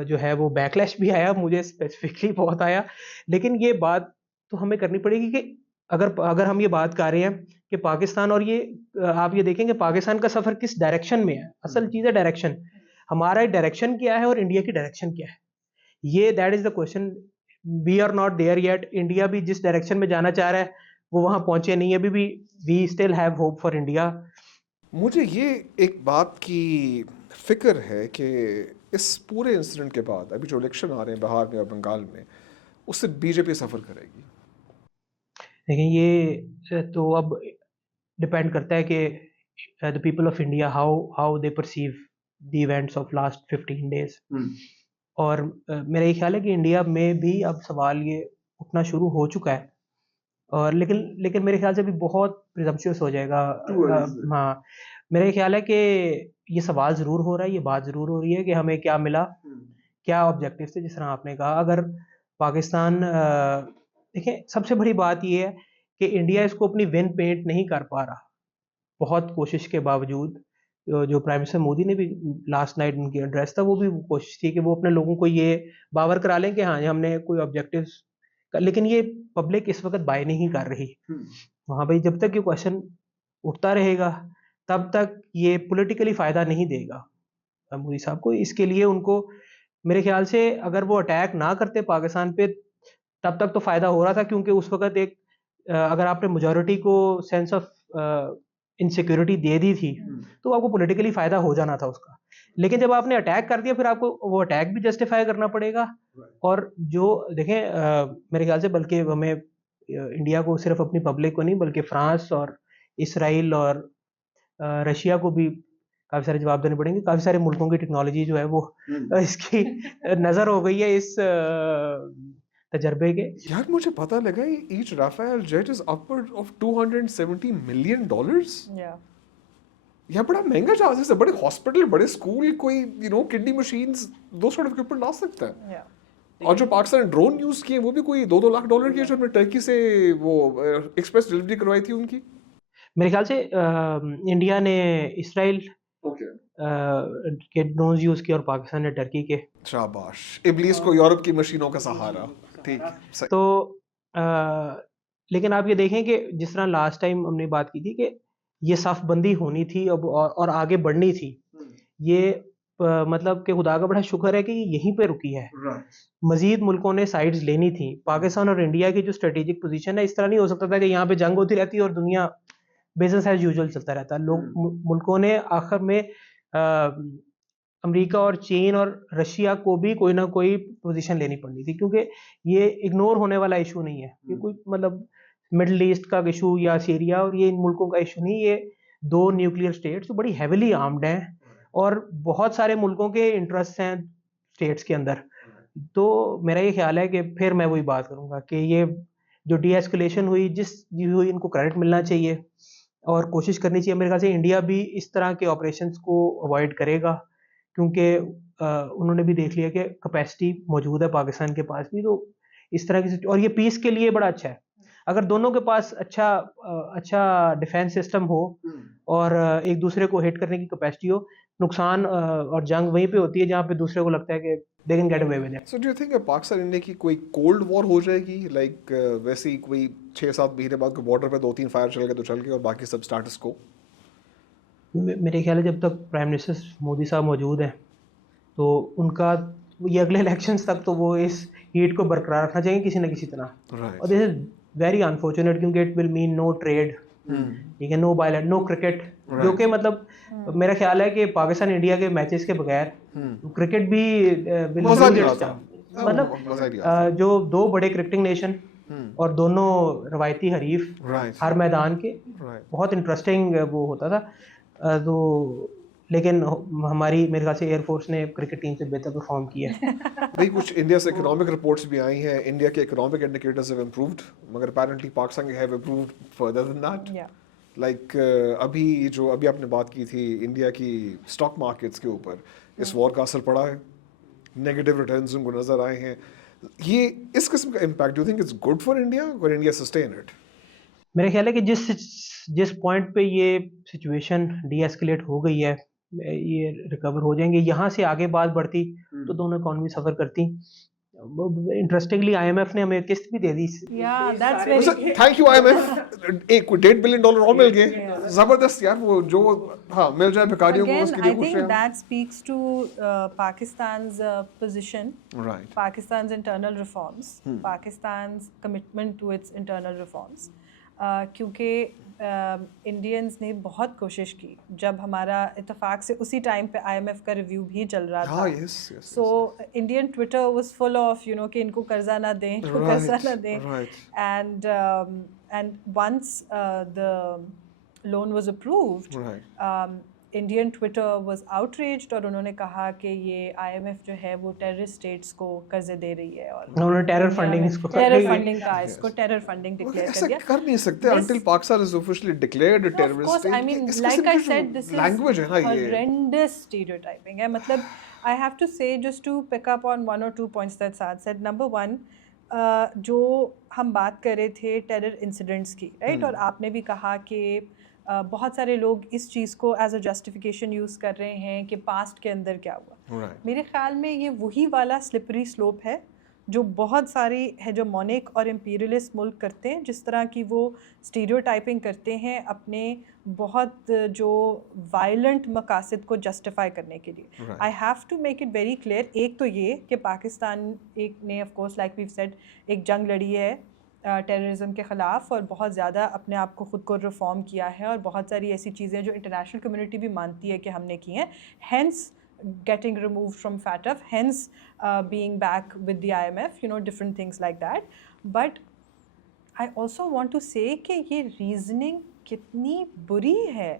جو ہے وہ بیکلیش بھی آیا، مجھے اسپیسیفکلی بہت آیا. لیکن یہ بات تو ہمیں کرنی پڑے گی کہ اگر ہم یہ بات کر رہے ہیں کہ پاکستان، اور یہ آپ یہ دیکھیں کہ پاکستان کا سفر کس ڈائریکشن میں ہے. اصل چیز ہے ڈائریکشن. ہمارا ڈائریکشن کیا ہے اور انڈیا کی ڈائریکشن کیا ہے، یہ that is the question. We are not there yet. India بھی جس ڈائریکشن میں جانا چاہ رہا ہے وہ وہاں پہنچے نہیں. ابھی بھی we still have hope for India. مجھے یہ ایک بات کی فکر ہے کہ اس پورے انسیڈنٹ کے بعد ابھی جو الیکشن آ رہے ہیں بہار میں اور بنگال میں، اس سے بی جے پی سفر کرے گی. لیکن یہ تو اب ڈپینڈ کرتا ہے کہ the people of India how they perceive the events of last 15 days. اور میرا یہ خیال ہے کہ انڈیا میں بھی اب سوال یہ اٹھنا شروع ہو چکا ہے، اور لیکن میرے خیال سے بھی بہت پریزمپشوس ہو جائے گا. ہاں، میرا یہ خیال ہے کہ یہ سوال ضرور ہو رہا ہے، یہ بات ضرور ہو رہی ہے کہ ہمیں کیا ملا، کیا آبجیکٹیو تھے. جس طرح آپ نے کہا، اگر پاکستان دیکھیں سب سے بڑی بات یہ ہے کہ انڈیا اس کو اپنی ون پینٹ نہیں کر پا رہا بہت کوشش کے باوجود. جو پرائم منسٹر مودی نے بھی لاسٹ نائٹ ان کی ایڈریس تھا، وہ بھی کوشش تھی کہ وہ اپنے لوگوں کو یہ باور کرا لیں کہ ہاں ہم نے کوئی آبجیکٹیوز، لیکن یہ پبلک اس وقت بائی نہیں کر رہی. وہاں بھائی جب تک یہ کوشچن اٹھتا رہے گا تب تک یہ پولیٹیکلی فائدہ نہیں دے گا مودی صاحب کو. اس کے لیے ان کو میرے خیال سے اگر وہ اٹیک نہ کرتے پاکستان پہ تب تک تو فائدہ ہو رہا تھا، کیونکہ اس وقت ایک اگر آپ نے میجورٹی کو سینس آف انسیکیورٹی دے دی تھی تو آپ کو پولیٹیکلی فائدہ ہو جانا تھا اس کا. لیکن جب آپ نے اٹیک کر دیا پھر آپ کو وہ اٹیک بھی جسٹیفائی کرنا پڑے گا. اور جو دیکھیں میرے خیال سے بلکہ ہمیں انڈیا کو صرف اپنی پبلک کو نہیں بلکہ فرانس اور اسرائیل اور رشیا کو بھی کافی سارے جواب دینے پڑیں گے. کافی سارے ملکوں کی ٹیکنالوجی جو ہے وہ اس کی نظر ہو گئی ہے اس تجربے کے. یار مجھے پتہ لگا each Rafale jet is upward of $270 million. یہ بڑا مہنگا چارجز ہے. بڑے ہاسپٹل, بڑے اسکول, کوئی کڈنی مشینز $200 کے اوپر لا سکتا ہے. اور جو پاکستان ڈرون یوز کیے وہ بھی کوئی $2 لاکھ کی ہے, جو ہم نے ٹرکی سے وہ ایکسپریس ڈلیوری کروائی تھی ان کی. میرے خیال سے انڈیا نے اسرائیل کے ڈرونز یوز کیے اور پاکستان نے ٹرکی کے. شاباش ابلیس کو یورپ کی مشینوں کا سہارا. ٹھیک. تو لیکن آپ یہ دیکھیں کہ جس طرح لاسٹ ٹائم ہم نے بات کی تھی کہ یہ صف بندی ہونی تھی اب اور آگے بڑھنی تھی, یہ مطلب کہ خدا کا بڑا شکر ہے کہ یہ یہیں پہ رکی ہے. مزید ملکوں نے سائڈز لینی تھی. پاکستان اور انڈیا کی جو اسٹریٹجک پوزیشن ہے, اس طرح نہیں ہو سکتا تھا کہ یہاں پہ جنگ ہوتی رہتی اور دنیا بزنس ایز یوزول چلتا رہتا. ملکوں نے آخر میں امریکہ اور چین اور رشیا کو بھی کوئی نہ کوئی پوزیشن لینی پڑنی تھی, کیونکہ یہ اگنور ہونے والا ایشو نہیں ہے. یہ کوئی مطلب مڈل ایسٹ کا ایشو یا سیریا اور یہ ان ملکوں کا ایشو نہیں. یہ دو نیوکلیئر اسٹیٹس جو بڑی ہیویلی آرمڈ ہیں اور بہت سارے ملکوں کے انٹرسٹ ہیں اسٹیٹس کے اندر. تو میرا یہ خیال ہے کہ پھر میں وہی بات کروں گا کہ یہ جو ڈی ایسکلیشن ہوئی ہوئی ان کو کریڈٹ ملنا چاہیے اور کوشش کرنی چاہیے. میرے خیال سے انڈیا بھی اس طرح کے آپریشنس کو اوائڈ کرے گا, کیونکہ انہوں نے بھی دیکھ لیا کہ کیپیسٹی موجود ہے پاکستان کے پاس بھی. تو اس طرح کی, اور یہ پیس کے لیے بڑا اچھا ہے اگر دونوں کے پاس اچھا ڈیفینس سسٹم ہو اور ایک دوسرے کو ہٹ کرنے کی کیپیسٹی ہو. نقصان اور جنگ وہیں پہ ہوتی ہے جہاں پہ دوسرے کو لگتا ہے کہ they can get away with it. So do you think Pakistan India کی کوئی کولڈ وار ہو جائے گی, لائک ویسے ہی کوئی 6-7 مہینے بعد کوئی بارڈر پہ 2-3 فائر چل گئے تو چل گئے اور باقی سب اسٹیٹس کو؟ میرے خیال ہے جب تک پرائم منسٹر مودی صاحب موجود ہیں تو ان کا یہ اگلے الیکشنز تک تو وہ اس ہیٹ کو برقرار رکھنا چاہیے کسی نہ کسی طرح. اور دس از ویری انفارچونیٹ کیونکہ it will mean no trade, ٹھیک ہے, نو بائلٹ, نو کرکٹ, جو کہ مطلب میرا خیال ہے کہ پاکستان انڈیا کے میچز کے بغیر کرکٹ بھی مطلب جو دو بڑے کرکٹنگ نیشن اور دونوں روایتی حریف ہر میدان کے, بہت انٹرسٹنگ وہ ہوتا تھا. تو لیکن ہماری میرے خیال سے ایئر فورس نے کرکٹ ٹیم سے بہتر پرفارم کیا ہے. بھائی کچھ انڈیا سے اکنامک رپورٹس بھی آئی ہیں, انڈیا کے اکنامک انڈیکیٹرز ہیو امپرووڈ, مگر اپیرنٹلی پاکستان کے have improved further than that. Like ابھی آپ نے بات کی تھی انڈیا کی اسٹاک مارکیٹس کے اوپر, اس وار کا اثر پڑا ہے, نیگیٹو ریٹرنز ان کو نظر آئے ہیں. یہ اس قسم کا impact, do you think it's good for India اور انڈیا سسٹین اٹ؟ میرے خیال ہے کہ جس پوائنٹ پہ یہ سچویشن ڈی ایسکلیٹ ہو گئی ہے یہ ریکور ہو جائیں گے. یہاں سے آگے بات بڑھتی تو دونوں اکانومی سفر کرتی. انٹرسٹنگلی آئی ایم ایف نے ہمیں قسط بھی دے دی. Thank you I M F. ایک $1.5 بلین اور مل گئے, زبردست یار. وہ جو ہاں مل جائے بھکاریوں کو, اس کے لیے خوش ہیں. That speaks to Pakistan's position, Pakistan's internal reforms, Pakistan's commitment to its internal reforms. کیونکہ انڈینس نے بہت کوشش کی جب ہمارا اتفاق سے اسی ٹائم پہ آئی ایم ایف کا ریویو بھی چل رہا تھا. So Indian Twitter was full of کہ ان کو قرضہ نہ دیں, ان کو قرضہ نہ دیں. And once the loan was approved, Indian Twitter was outraged اور انہوں نے کہا کہ یہ آئی ایم ایف جو ہے وہ ٹیررسٹ اسٹیٹس کو قرضے دے رہی ہے اور انہوں نے ٹیرر فنڈنگ کا اس کو ٹیرر فنڈنگ ڈکلیئر کر دیا. کر نہیں سکتے until Pakistan is officially declared a terrorist state. I mean, like I said, this is horrendous stereotyping. مطلب I have to say, just to pick up on 1 or 2 points that Saad said. Number one, جو ہم بات کر رہے تھے terror incidents کی, right, اور آپ نے بھی کہا کہ بہت سارے لوگ اس چیز کو ایز اے جسٹیفیکیشن یوز کر رہے ہیں کہ پاسٹ کے اندر کیا ہوا. میرے خیال میں یہ وہی والا سلپری سلوپ ہے جو بہت ساری ہیجمونک اور امپیریلسٹ ملک کرتے ہیں, جس طرح کی وہ اسٹیریو ٹائپنگ کرتے ہیں اپنے بہت جو وائلنٹ مقاصد کو جسٹیفائی کرنے کے لیے. I have to make it very clear. ایک تو یہ کہ پاکستان نے of course like we've said ایک جنگ لڑی ہے ٹیررزم کے خلاف اور بہت زیادہ اپنے آپ کو خود کو ریفارم کیا ہے اور بہت ساری ایسی چیزیں جو انٹرنیشنل کمیونٹی بھی مانتی ہے کہ ہم نے کی ہیں, hence getting removed from FATF, hence being back with the IMF, different things like that. But I also want to say کہ یہ reasoning کتنی بری ہے.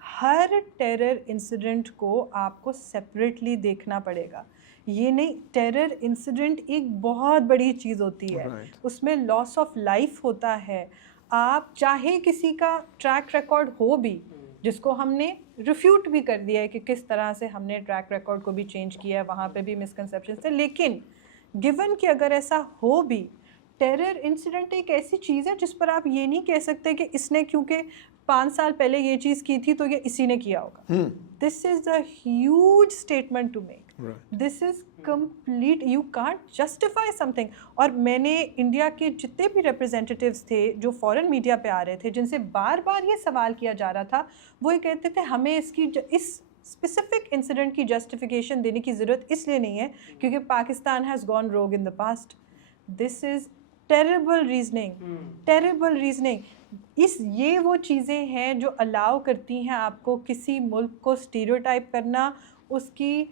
ہر ٹیرر انسیڈنٹ کو آپ کو سپریٹلی دیکھنا پڑے گا یہ نہیں. ٹیرر انسیڈنٹ ایک بہت بڑی چیز ہوتی ہے, اس میں لاس آف لائف ہوتا ہے. آپ چاہے کسی کا ٹریک ریکارڈ ہو بھی, جس کو ہم نے ریفیوٹ بھی کر دیا ہے کہ کس طرح سے ہم نے ٹریک ریکارڈ کو بھی چینج کیا ہے, وہاں پہ بھی مسکنسیپشنس تھے, لیکن گیون کہ اگر ایسا ہو بھی, ٹیرر انسیڈنٹ ایک ایسی چیز ہے جس پر آپ یہ نہیں کہہ سکتے کہ اس نے کیونکہ 5 سال پہلے یہ چیز کی تھی تو یہ اسی نے کیا ہوگا. This is a huge statement to make. This is complete, you can't justify something. اور میں نے انڈیا کے جتنے بھی ریپرزینٹیوز تھے جو فورن میڈیا پہ آ رہے تھے, جن سے بار بار یہ سوال کیا جا رہا تھا, وہ یہ کہتے تھے ہمیں اس اسپیسیفک انسیڈنٹ کی جسٹیفیکیشن دینے کی ضرورت اس لیے نہیں ہے کیونکہ Pakistan has gone rogue in the past. This is terrible reasoning. یہ وہ چیزیں ہیں جو الاؤ کرتی ہیں آپ کو کسی ملک کو اسٹیریوٹائپ کرنا, اس کی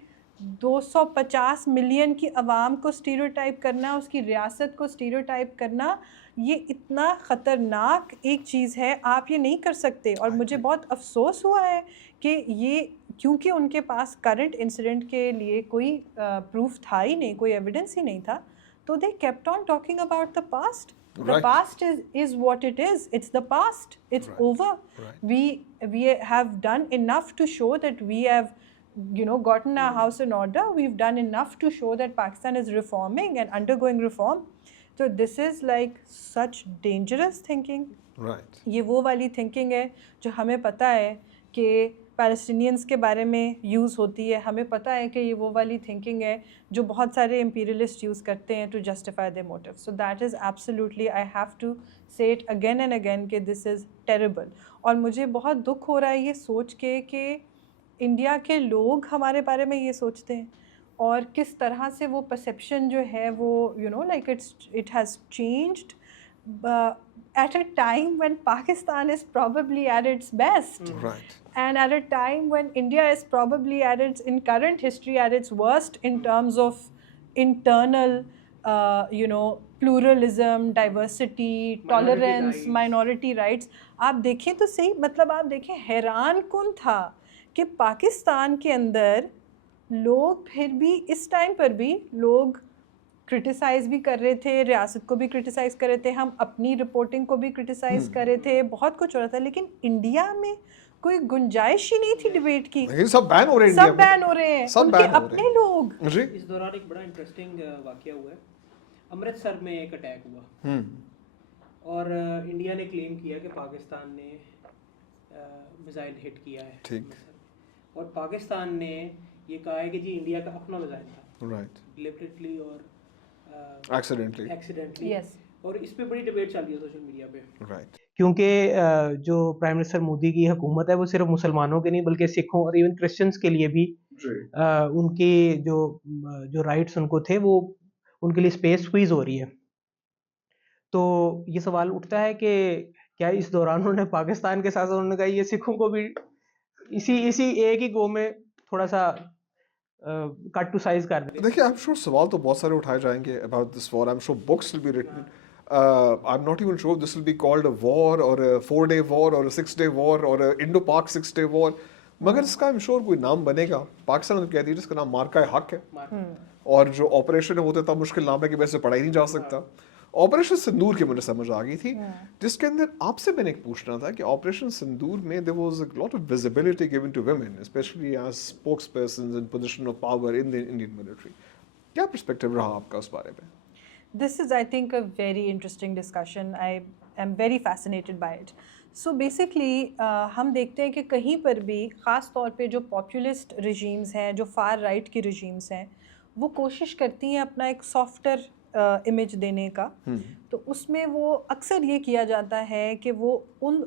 250 ملین کی عوام کو اسٹیریوٹائپ کرنا, اس کی ریاست کو اسٹیریوٹائپ کرنا. یہ اتنا خطرناک ایک چیز ہے, آپ یہ نہیں کر سکتے. اور مجھے بہت افسوس ہوا ہے کہ یہ کیونکہ ان کے پاس کرنٹ انسیڈنٹ کے لیے کوئی پروف تھا ہی نہیں, کوئی ایویڈنس ہی نہیں تھا, تو they kept on talking about the past. The past is what it is. It's the past. It's over. We have done enough to show that we have, gotten our house in order. We've done enough to show that Pakistan is reforming and undergoing reform. So this is like such dangerous thinking. Right. یہ وہ والی thinking ہے جو ہمیں پتہ ہے کہ Palestinians کے بارے میں یوز ہوتی ہے. ہمیں پتہ ہے کہ یہ وہ والی تھنکنگ ہے جو بہت سارے امپیریلسٹ یوز کرتے ہیں to justify the motive. So that is absolutely, I have to say it again and again کہ دس از ٹیریبل. اور مجھے بہت دکھ ہو رہا ہے یہ سوچ کے کہ انڈیا کے لوگ ہمارے بارے میں یہ سوچتے ہیں, اور کس طرح سے وہ پرسیپشن جو ہے وہ like it has changed at a time when Pakistan is probably at its best. Right. And at a time when India is probably at its, in current history, at its worst in terms of internal, pluralism, diversity, tolerance, minority rights. آپ دیکھیں تو صحیح, مطلب آپ دیکھیں حیران کن تھا کہ پاکستان کے اندر لوگ پھر بھی اس ٹائم پر بھی لوگ کرٹیسائز بھی کر رہے تھے, ریاست کو بھی کرٹیسائز کر رہے تھے, ہم اپنی رپورٹنگ کو بھی کرٹیسائز کر رہے تھے, بہت کچھ ہو رہا تھا, لیکن انڈیا میں کوئی گنجائش ہی نہیں تھی ڈیبیٹ کی. سب بین ہو رہے ہیں, سب بین ہو رہے ہیں, ان کے اپنے لوگ. اس دوران ایک بڑا انٹرسٹنگ واقعہ ہوا ہے, امرتسر میں ایک اٹیک ہوا اور انڈیا نے کلیم کیا کہ پاکستان نے میزائل ہٹ کیا ہے. ٹھیک. اور پاکستان نے یہ کہا ہے کہ جی انڈیا کا اپنا میزائل تھا, رائٹ, ڈیلیبریٹلی اور ایکسیڈنٹلی. اور اس پہ بڑی ڈیبیٹ چل رہی ہے سوشل میڈیا پہ, رائٹ, کیونکہ جو پرائم منسٹر مودی کی حکومت ہے وہ صرف مسلمانوں کے نہیں بلکہ سکھوں اور ایون کرسچنس کے لیے بھی ان کی جو رائٹس ان کو تھے وہ ان کے لیے اسپیس اسکویز ہو رہی ہے. تو یہ سوال اٹھتا ہے کہ کیا اس دوران انہوں نے پاکستان کے ساتھ انہوں نے کہا یہ سکھوں کو بھی اسی ایک ہی گو میں تھوڑا سا کٹ ٹو سائز کر دیں. دیکھیے, I'm sure سوال تو بہت سارے اٹھائے جائیں گے about this war. I'm sure books will be written. I'm not even sure this will be called a war or a 4-day war or a 6-day war or a Indo-Pak 6-day war. مگر اس کا I'm sure کوئی نام بنے گا. پاکستان نے کہہ دیا جس کا نام مارکہ حق ہے, اور جو آپریشن ہوتا ہے تب مشکل نام ہے کہ ویسے پڑھا ہی نہیں جا سکتا. آپریشن سندور کی مجھے سمجھ آ گئی تھی, جس کے اندر آپ سے میں نے ایک پوچھنا تھا کہ آپریشن سندور میں there was a lot of visibility given to women, especially as spokespersons in position of power in the Indian military. کیا پرسپیکٹیو رہا آپ کا اس بارے میں؟ This is, I think, a very interesting discussion. I am very fascinated by it. So basically, ہم دیکھتے ہیں کہ کہیں پر بھی خاص طور پہ جو پاپولسٹ رجیمز ہیں, جو فار رائٹ کی رجیمز ہیں, وہ کوشش کرتی ہیں اپنا ایک سافٹر امیج دینے کا. تو اس میں وہ اکثر یہ کیا جاتا ہے کہ وہ ان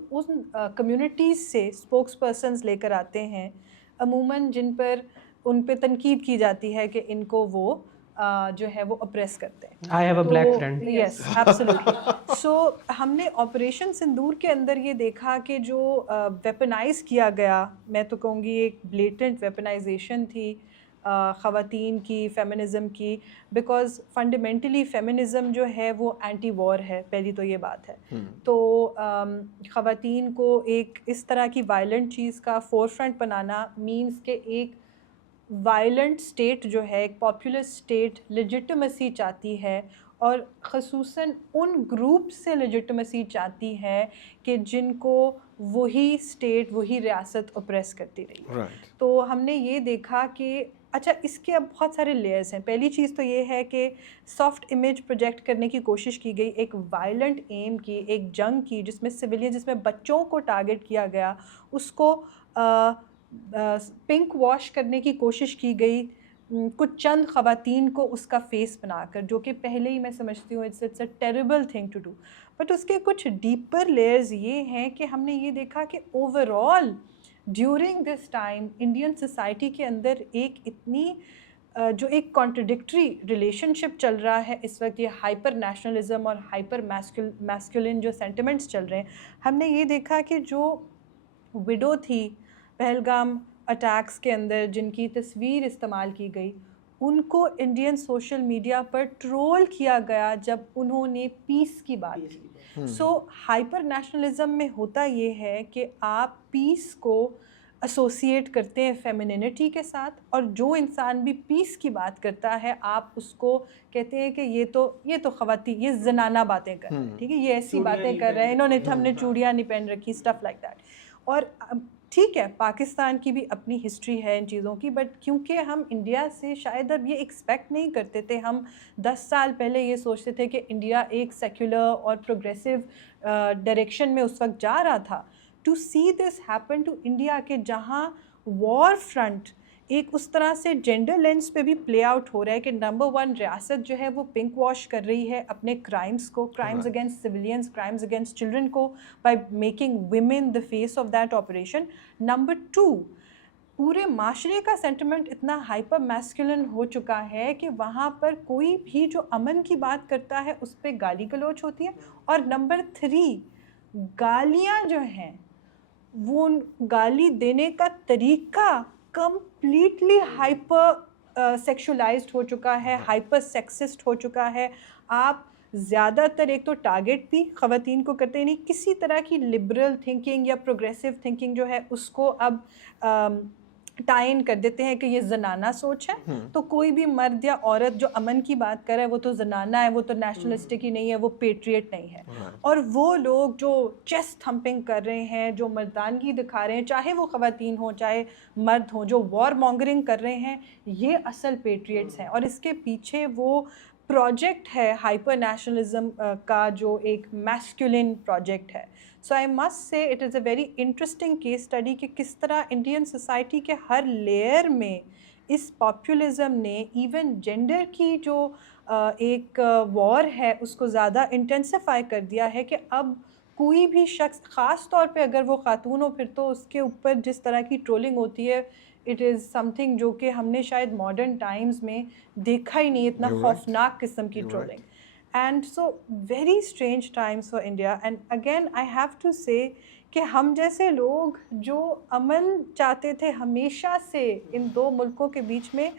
کمیونٹیز سے اسپوکس پرسنز لے کر آتے ہیں عموماً جن پر ان پہ تنقید کی جاتی ہے کہ ان کو وہ جو ہے وہ اپریس کرتے ہیں. I have a black friend. Yes, absolutely. So ہم نے آپریشن سندور کے اندر یہ دیکھا کہ جو ویپنائز کیا گیا, میں تو کہوں گی ایک بلیٹنٹ ویپنائزیشن تھی خواتین کی, فیمنزم کی, بیکاز فنڈامنٹلی فیمنزم جو ہے وہ اینٹی وار ہے, پہلی تو یہ بات ہے. تو خواتین کو ایک اس طرح کی وائلنٹ چیز کا فور فرنٹ بنانا مینس کہ ایک وائلنٹ اسٹیٹ جو ہے، ایک پاپولر اسٹیٹ لیجٹمیسی چاہتی ہے، اور خصوصاً ان گروپ سے لیجٹمیسی چاہتی ہے کہ جن کو وہی اسٹیٹ، وہی ریاست اوپریس کرتی رہی ہے. تو ہم نے یہ دیکھا کہ اچھا اس کے اب بہت سارے لیئرز ہیں. پہلی چیز تو یہ ہے کہ سافٹ امیج پروجیکٹ کرنے کی کوشش کی گئی، ایک وائلنٹ ایم کی، ایک جنگ کی جس میں سویلین، جس میں بچوں کو ٹارگٹ کیا گیا، اس کو پنک واش کرنے کی کوشش کی گئی کچھ چند خواتین کو اس کا فیس بنا کر، جو کہ پہلے ہی میں سمجھتی ہوں it's a terrible thing to do. But اس کے کچھ ڈیپر لیئرز یہ ہیں کہ ہم نے یہ دیکھا کہ over all during this time Indian society کے اندر ایک اتنی جو ایک کانٹرڈکٹری ریلیشن شپ چل رہا ہے اس وقت، یہ ہائپر نیشنلزم اور ہائپر میسکولن جو سینٹیمنٹس چل رہے ہیں. ہم نے یہ دیکھا کہ جو وڈو تھی پہلگام اٹیکس کے اندر، جن کی تصویر استعمال کی گئی، ان کو انڈین سوشل میڈیا پر ٹرول کیا گیا جب انہوں نے پیس کی بات کی. سو ہائپر نیشنلزم میں ہوتا یہ ہے کہ آپ پیس کو ایسوسیٹ کرتے ہیں فیمینینٹی کے ساتھ، اور جو انسان بھی پیس کی بات کرتا ہے آپ اس کو کہتے ہیں کہ یہ تو خواتین، یہ زنانہ باتیں کر رہے ہیں، ٹھیک ہے، یہ ایسی باتیں کر رہے ہیں، ہم نے چوڑیاں نہیں پہن رکھی، اسٹف لائک دیٹ. اور ٹھیک ہے پاکستان کی بھی اپنی ہسٹری ہے ان چیزوں کی، بٹ کیونکہ ہم انڈیا سے شاید اب یہ ایکسپیکٹ نہیں کرتے تھے. ہم 10 سال پہلے یہ سوچتے تھے کہ انڈیا ایک سیکولر اور پروگریسو ڈائریکشن میں اس وقت جا رہا تھا. To see this happen to India کہ جہاں وار فرنٹ ایک اس طرح سے جینڈر لینس پہ بھی پلے آؤٹ ہو رہا ہے کہ نمبر 1 ریاست جو ہے وہ پنک واش کر رہی ہے اپنے کرائمز کو، crimes against civilians, crimes against children کو، by making women the face of that operation. Number 2 پورے معاشرے کا سینٹیمنٹ اتنا ہائپر میسکولن ہو چکا ہے کہ وہاں پر کوئی بھی جو امن کی بات کرتا ہے اس پہ گالی گلوچ ہوتی ہے. اور نمبر 3 گالیاں جو ہیں وہ گالی دینے کا طریقہ کمپلیٹلی ہائپر سیکشولائزڈ ہو چکا ہے، ہائپر سیکسسٹ ہو چکا ہے. آپ زیادہ تر ایک تو ٹارگٹ بھی خواتین کو کرتے نہیں، کسی طرح کی لبرل تھنکنگ یا پروگریسو تھنکنگ جو ہے اس کو اب ٹائن کر دیتے ہیں کہ یہ زنانہ سوچ ہے. تو کوئی بھی مرد یا عورت جو امن کی بات کرے وہ تو زنانہ ہے، وہ تو نیشنلسٹک ہی نہیں ہے، وہ پیٹریٹ نہیں ہے. اور وہ لوگ جو چیسٹ تھمپنگ کر رہے ہیں، جو مردانگی دکھا رہے ہیں، چاہے وہ خواتین ہوں چاہے مرد ہوں، جو وار مانگرنگ کر رہے ہیں، یہ اصل پیٹریٹس ہیں. اور اس کے پیچھے وہ پروجیکٹ ہے ہائپر نیشنلزم کا، جو ایک میسکولن پروجیکٹ ہے. So I must say it is a very interesting case study کہ کس طرح انڈین سوسائٹی کے ہر لیئر میں اس پاپولزم نے ایون جینڈر کی جو ایک وار ہے اس کو زیادہ انٹینسیفائی کر دیا ہے کہ اب کوئی بھی شخص، خاص طور پہ اگر وہ خاتون ہو، پھر تو اس کے اوپر جس طرح کی ٹرولنگ ہوتی ہے اٹ از سم تھنگ جو کہ ہم نے شاید ماڈرن ٹائمز میں دیکھا ہی نہیں، اتنا خوفناک قسم کی trolling. And so very strange times for India. And again I have to say کہ ہم جیسے لوگ جو امن چاہتے تھے ہمیشہ سے ان دو ملکوں کے بیچ میں،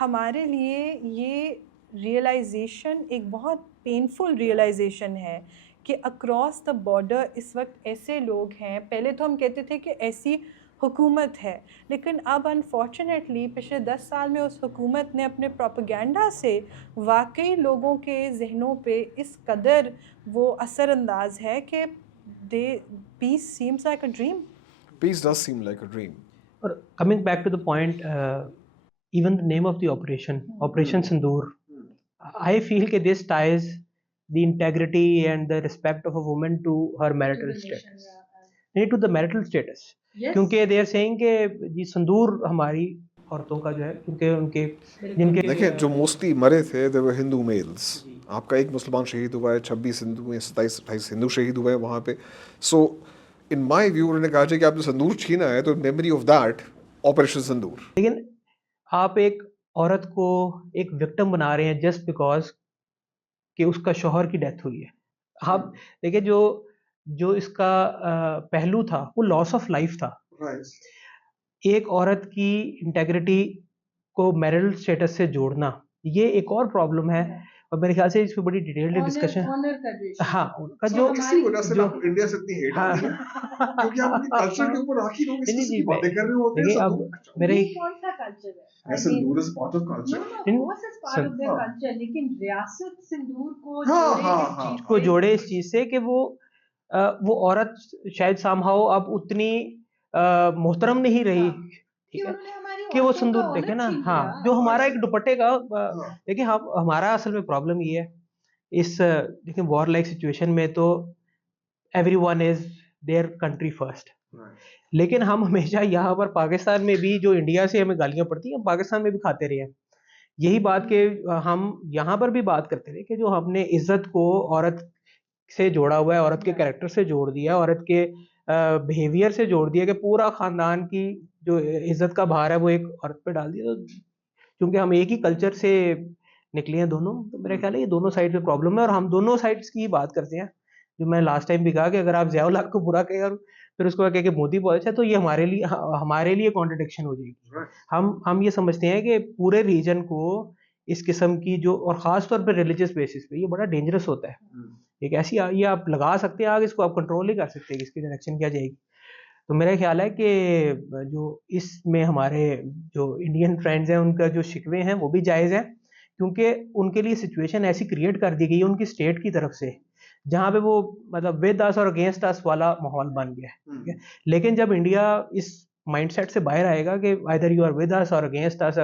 ہمارے لیے یہ ریئلائزیشن ایک بہت پینفل ریئلائزیشن ہے کہ اکراس دا بارڈر اس وقت ایسے لوگ ہیں. پہلے تو ہم کہتے تھے کہ ایسی حکومت ہے، لیکن اب انفارچونیٹلی پچھلے 10 سال میں اس حکومت نے اپنے پروپیگنڈا سے واقعی لوگوں کے ذہنوں پہ اس قدر وہ اثر انداز ہے کہ peace seems like a dream. Peace does seem like a dream. Or coming back to the point, even the name of the Operation Sindoor, I feel that this ties the integrity and the respect of a woman to her marital status. To the marital status. کیونکہ they are saying کہ جی سندور ہماری عورتوں کا جو ہے، کیونکہ ان کے جن کے دیکھیں جو موسٹلی مرے تھے they were ہندو میلز. آپ کا ایک مسلمان شہید ہوا ہے، 26 ہندو ہیں، 27-28 ہندو شہید ہوئے ہیں وہاں پہ. سو ان مائی ویو انہوں نے کہا کہ آپ نے سندور چھینا ہے تو memory of that operation sindoor. لیکن آپ ایک عورت کو ایک وکٹم بنا رہے ہیں جسٹ بیکاز کہ اس کا شوہر کی ڈیتھ ہوئی ہے. آپ دیکھیں جو اس کا پہلو تھا وہ لاس آف لائف تھا. ایک عورت کی انٹیگریٹی کو میرٹل اسٹیٹس سے جوڑنا یہ ایک اور پرابلم ہے. اور میرے خیال سے اس پہ بڑی ڈیٹیلڈ ڈسکشن, ہاں کا جو کسی وجہ سے آپ کو انڈیا سے اتنی ہیٹ آ رہی ہے کیونکہ آپ اپنے کلچر کے اوپر آخر لوگ اس قسم کی باتیں کر رہے ہوتے ہیں. دیکھیے اب میرے کون سا کلچر ہے ایسے sindoor is part of culture, لیکن ریاست سندور کو جوڑے اس چیز سے کہ وہ عورت شاید سام ہاؤ اب اتنی محترم نہیں رہی, کہ وہ سندور دیکھے نا, ہاں جو ہمارا ایک دوپٹے کا دیکھیں, ہمارا اصل میں پرابلم یہ ہے اس دیکھیں وار لائک سچویشن میں تو every one is there country first, لیکن ہم ہمیشہ یہاں پر پاکستان میں بھی جو انڈیا سے ہمیں گالیاں پڑتی ہیں ہم پاکستان میں بھی کھاتے رہے ہیں یہی بات کہ ہم یہاں پر بھی بات کرتے رہے کہ جو ہم نے عزت کو عورت سے جوڑا ہوا ہے, عورت کے کریکٹر سے جوڑ دیا, عورت کے بیہیویئر سے جوڑ دیا, کہ پورا خاندان کی جو عزت کا بھار ہے وہ ایک عورت پہ ڈال دیا. تو کیونکہ ہم ایک ہی کلچر سے نکلے ہیں دونوں, تو میرا خیال ہے یہ دونوں سائڈ پہ پرابلم ہے, اور ہم دونوں سائڈس کی بات کرتے ہیں. جو میں لاسٹ ٹائم بھی کہا کہ اگر آپ ضیاء الحق کو برا کہیں اور پھر اس کو کہہ کہ مودی بہت اچھا, تو یہ ہمارے لیے کانٹرڈکشن ہو جائے گی. ہم یہ سمجھتے ہیں کہ پورے ریجن کو اس قسم کی جو, اور خاص طور پہ ریلیجیس بیسس پہ یہ بڑا ڈینجرس ہوتا ہے. ایک ایسی یہ آپ لگا سکتے ہیں آگ, اس کو آپ کنٹرول نہیں کر سکتے کہ اس کی ڈائریکشن کیا جائے گی. تو میرا خیال ہے کہ جو اس میں ہمارے جو انڈین فرینڈز ہیں ان کا جو شکوے ہیں وہ بھی جائز ہیں, کیونکہ ان کے لیے سچویشن ایسی کریٹ کر دی گئی ہے ان کی اسٹیٹ کی طرف سے جہاں پہ وہ مطلب ود اس اور اگینسٹ اس والا ماحول بن گیا ہے. لیکن جب انڈیا اس مائنڈ سیٹ سے باہر آئے گا کہ either you are with us or against us,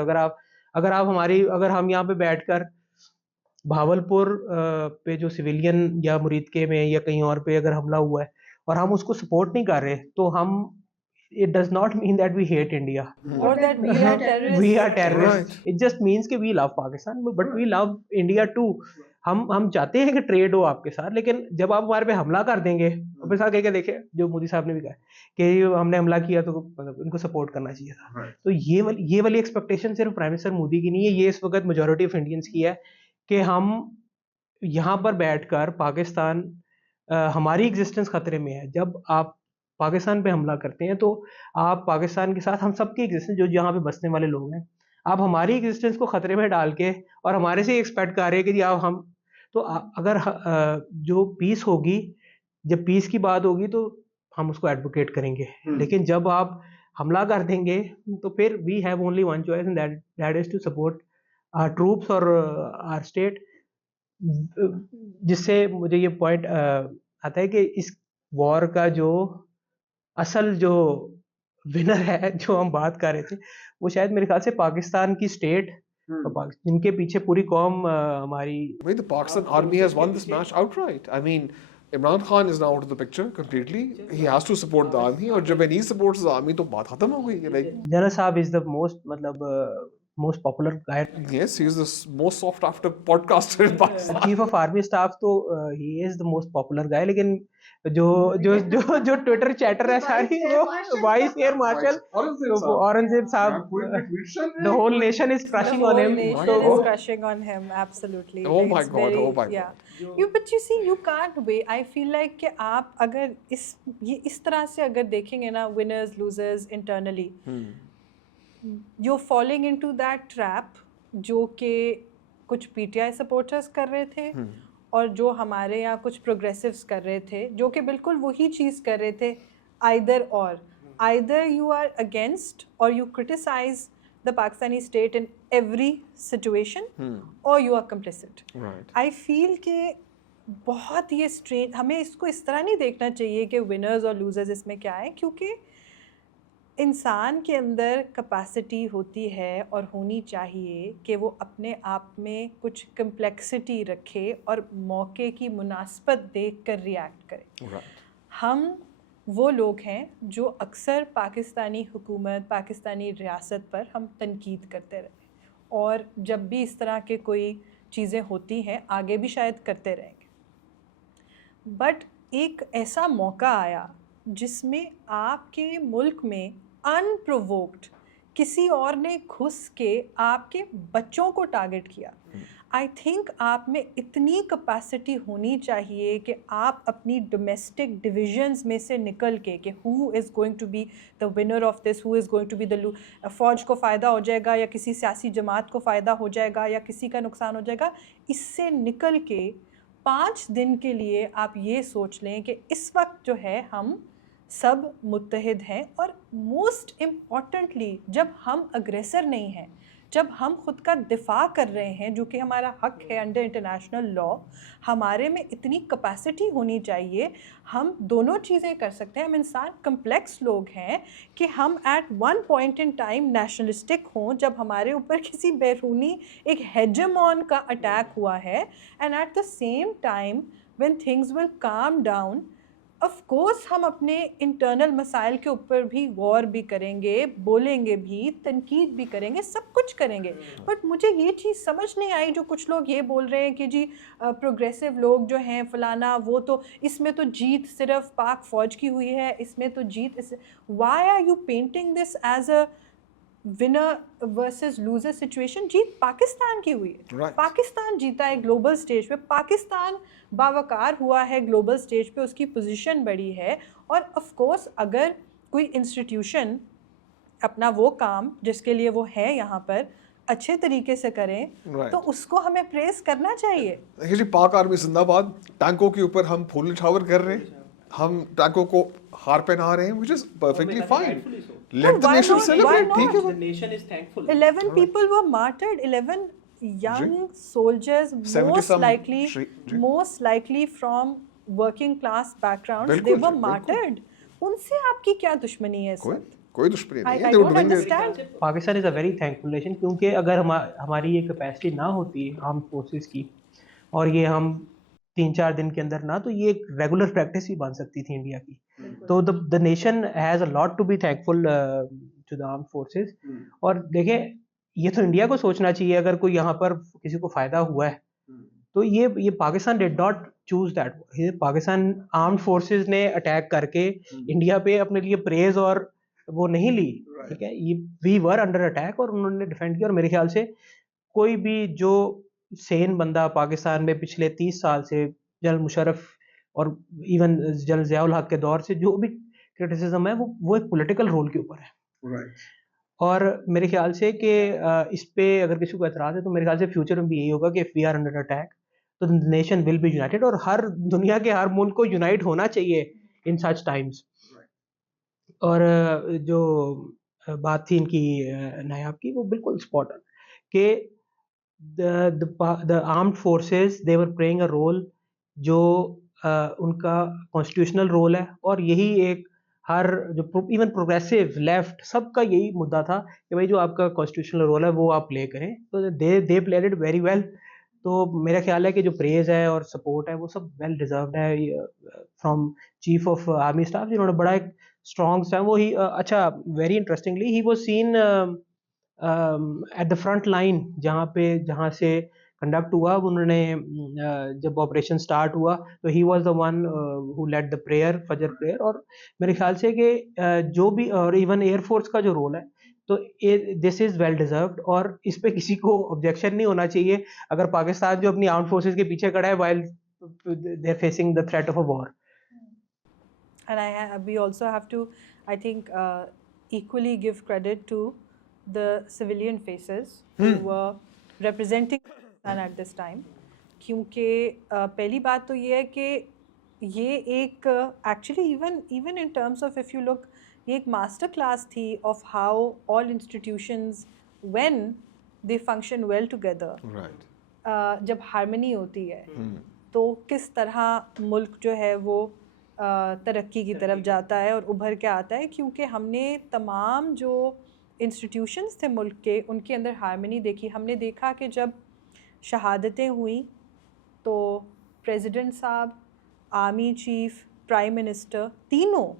اگر ہم یہاں پہ بیٹھ کر بھاولپور پہ جو سویلین یا مرید کے میں یا کہیں اور پہ اگر حملہ ہوا ہے اور ہم اس کو سپورٹ نہیں کر رہے, تو ہم it does not mean that we hate India or that we are terrorists. We are terrorists. It just means کہ we love Pakistan but we love India too. ہم چاہتے ہیں کہ ٹریڈ ہو آپ کے ساتھ, لیکن جب آپ ہمارے پہ حملہ کر دیں گے اور پھر کہ دیکھیں جو مودی صاحب نے بھی کہا کہ ہم نے حملہ کیا تو ان کو سپورٹ کرنا چاہیے تھا. تو یہ والی ایکسپیکٹیشن صرف پرائم منسٹر مودی کی نہیں ہے, یہ اس وقت میجورٹی آف انڈینس کی ہے کہ ہم یہاں پر بیٹھ کر پاکستان, ہماری ایگزسٹنس خطرے میں ہے. جب آپ پاکستان پہ حملہ کرتے ہیں تو آپ پاکستان کے ساتھ ہم سب کی ایگزسٹنس, جو جہاں پہ بسنے والے لوگ ہیں, آپ ہماری ایگزسٹنس کو خطرے میں ڈال کے اور ہمارے سے ایکسپیکٹ کر رہے ہیں کہ جی آپ ہم, تو اگر جو پیس ہوگی, جب پیس کی بات ہوگی تو ہم اس کو ایڈوکیٹ کریں گے, لیکن جب آپ حملہ کر دیں گے تو پھر we have only one choice and that is to support our troops اور آور اسٹیٹ. جس سے مجھے یہ پوائنٹ آتا ہے کہ اس وار کا جو اصل جو ونر ہے جو ہم بات کر رہے تھے, وہ شاید میرے خیال سے پاکستان کی اسٹیٹ, جن کے پیچھے پوری قوم ہماری. The Pakistan army has won this match outright. I mean, Imran Khan is now out of the picture completely. He has to support the army. اور جب he supports the army تو بات ختم ہو گئی. Like جنرل صاحب is the most popular guy. Yes, he is the most sought after podcaster in Pakistan. Chief of Army Staff تو he is the most popular guy, لیکن جو Twitter chatter ہے ساری وہ وائس ایئر مارشل اورنگزیب صاحب, the whole nation is crushing on him. The whole nation is crushing on him, absolutely. Oh my It's God, very, oh my yeah. God. But you see, you can't wait. I feel like کہ آپ اگر اس طرح سے اگر دیکھیں گے نا, winners, losers internally, you're falling into that trap جو کہ کچھ پی ٹی آئی سپورٹرز کر رہے تھے اور جو ہمارے یہاں کچھ پروگریسوز کر رہے تھے, جو کہ بالکل وہی چیز کر رہے تھے. either you are against or you criticize the Pakistani state in every situation or you are complicit. Right. I feel کہ بہت یہ اسٹرینج, ہمیں اس کو اس طرح نہیں دیکھنا چاہیے کہ ونرز اور لوزرز اس میں کیا ہے, کیونکہ انسان کے اندر کیپیسٹی ہوتی ہے اور ہونی چاہیے کہ وہ اپنے آپ میں کچھ کمپلیکسٹی رکھے اور موقع کی مناسبت دیکھ کر ریئیکٹ کرے. ہم وہ لوگ ہیں جو اکثر پاکستانی حکومت, پاکستانی ریاست پر ہم تنقید کرتے رہے, اور جب بھی اس طرح کے کوئی چیزیں ہوتی ہیں آگے بھی شاید کرتے رہیں گے. بٹ ایک ایسا موقع آیا جس میں آپ کے ملک میں انپرووکڈ کسی اور نے گھس کے آپ کے بچوں کو ٹارگٹ کیا. آئی تھنک آپ میں اتنی کپیسٹی ہونی چاہیے کہ آپ اپنی ڈومیسٹک ڈویژنز میں سے نکل کے کہ who is going to be the winner of this, who is going to be the فوج کو فائدہ ہو جائے گا یا کسی سیاسی جماعت کو فائدہ ہو جائے گا یا کسی کا نقصان ہو جائے گا، اس سے نکل کے 5 دن کے لیے آپ یہ سوچ لیں کہ اس وقت جو ہے ہم سب متحد ہیں، اور موسٹ امپورٹنٹلی جب ہم اگریسر نہیں ہیں، جب ہم خود کا دفاع کر رہے ہیں جو کہ ہمارا حق ہے انڈر انٹرنیشنل لا، ہمارے میں اتنی کپیسٹی ہونی چاہیے، ہم دونوں چیزیں کر سکتے ہیں. ہم انسان کمپلیکس لوگ ہیں کہ ہم at one point in time nationalistic ہوں جب ہمارے اوپر کسی بیرونی ایک ہیجمون کا اٹیک ہوا ہے، and at the same time when things will calm down of course ہم اپنے انٹرنل مسائل کے اوپر بھی غور بھی کریں گے، بولیں گے بھی، تنقید بھی کریں گے، سب کچھ کریں گے. بٹ مجھے یہ چیز سمجھ نہیں آئی جو کچھ لوگ یہ بول رہے ہیں کہ جی پروگریسو لوگ جو ہیں فلانا، وہ تو اس میں تو جیت صرف پاک فوج کی ہوئی ہے، اس میں تو جیت why are you painting this as a winner versus loser situation? جیت پاکستان کی ہوئی ہے، پاکستان جیتا ہے گلوبل سٹیج پہ، پاکستان باوقار ہوا ہے گلوبل سٹیج پہ، اس کی پوزیشن بڑی ہے. اور آف کورس اگر کوئی انسٹیٹیوشن اپنا وہ کام جس کے لیے وہ ہے یہاں پر اچھے طریقے سے کریں تو اس کو ہمیں پریز کرنا چاہیے. دیکھیے جی، پاک آرمی زندہ باد. ٹینکوں کے اوپر ہم پھول نچھاور کر رہے ہیں، ہم ٹینکوں کو ہار پہنا رہے ہیں، which is perfectly fine. Let the nation celebrate. ٹھیک ہے، The nation is thankful. 11 people were martyred, 11 young soldiers, most likely from working class backgrounds. They were martyred. ان سے آپ کی کیا دشمنی ہے اس وقت؟ کوئی دشمنی نہیں I ہے. don't understand. Pakistan is a very thankful nation, کیونکہ اگر ہماری یہ کیپیسٹی نہ ہوتی آرم فورسز کی اور یہ ہم 3-4 دن کے اندر نہ، تو یہ ایک ریگولر پریکٹس ہی بن سکتی تھی انڈیا کی. تو the nation has a lot to be thankful to the arm forces. اور دیکھیں یہ تو انڈیا کو سوچنا چاہیے، اگر کوئی یہاں پر کسی کو فائدہ ہوا ہے تو یہ Pakistan did not choose that. Pakistan armed forces نے اٹیک کر کے انڈیا پہ اپنے لیے پریز اور وہ نہیں لی. ٹھیک ہے، وی ور انڈر اٹیک اور انہوں نے ڈیفینڈ کیا. اور میرے خیال سے کوئی بھی جو سین بندہ پاکستان میں پچھلے 30 سال سے جنرل مشرف اور ایون جنرل ضیاء الحق کے دور سے جو بھی کرٹیسزم ہے وہ ایک پولیٹیکل رول کے اوپر ہے. اور میرے خیال سے کہ اس پہ اگر کسی کو اعتراض ہے تو میرے خیال سے فیوچر میں بھی یہی ہوگا کہ if we are under attack تو نیشن ول بی یونائٹیڈ. اور ہر دنیا کے ہر ملک کو یونائٹ ہونا چاہیے ان سچ ٹائمس. اور جو بات تھی ان کی نایاب کی، وہ بالکل اسپاٹ آن کہ the armed forces they were playing a role جو ان کا کانسٹیٹیوشنل رول ہے. اور یہی ایک ہر جو ایون پروگریسو لیفٹ سب کا یہی مدعا تھا کہ بھائی جو آپ کا کانسٹیٹیوشنل رول ہے وہ آپ پلے کریں. تو they played it very well. تو میرا خیال ہے کہ جو پریز ہے اور سپورٹ ہے وہ سب ویل ڈیزروڈ ہے from chief of army staff, جنہوں نے بڑا ایک اسٹرانگ اسٹینڈ. وہ ہی اچھا very interestingly he was seen at the front line جہاں سے کنڈکٹ ہوا. انہوں نے جب آپریشن اسٹارٹ ہوا تو he was the one who lead the prayer, فجر پریئر. اور میرے خیال سے کہ جو بھی اور ایون ایئر فورس کا جو رول ہے تو دس از ویل ڈیزروڈ. اور اس پہ کسی کو آبجیکشن نہیں ہونا چاہیے اگر پاکستان جو اپنی آرمڈ فورسز کے پیچھے کھڑا ہے while they are facing the threat of a war. And we also have to, I think, equally give credit to the civilian faces who were representing Pakistan at this time. کیونکہ پہلی بات تو یہ ہے کہ یہ ایک actually even in terms of if you look یہ ایک ماسٹر کلاس تھی of how all institutions when they function well together. جب ہارمنی ہوتی ہے تو کس طرح ملک جو ہے وہ ترقی کی طرف جاتا ہے اور ابھر کے آتا ہے. کیونکہ ہم نے تمام جو انسٹیٹیوشنز تھے ملک کے ان کے اندر ہارمنی دیکھی. ہم نے دیکھا کہ جب شہادتیں ہوئیں تو پریزیڈنٹ صاحب، آرمی چیف، پرائم منسٹر تینوں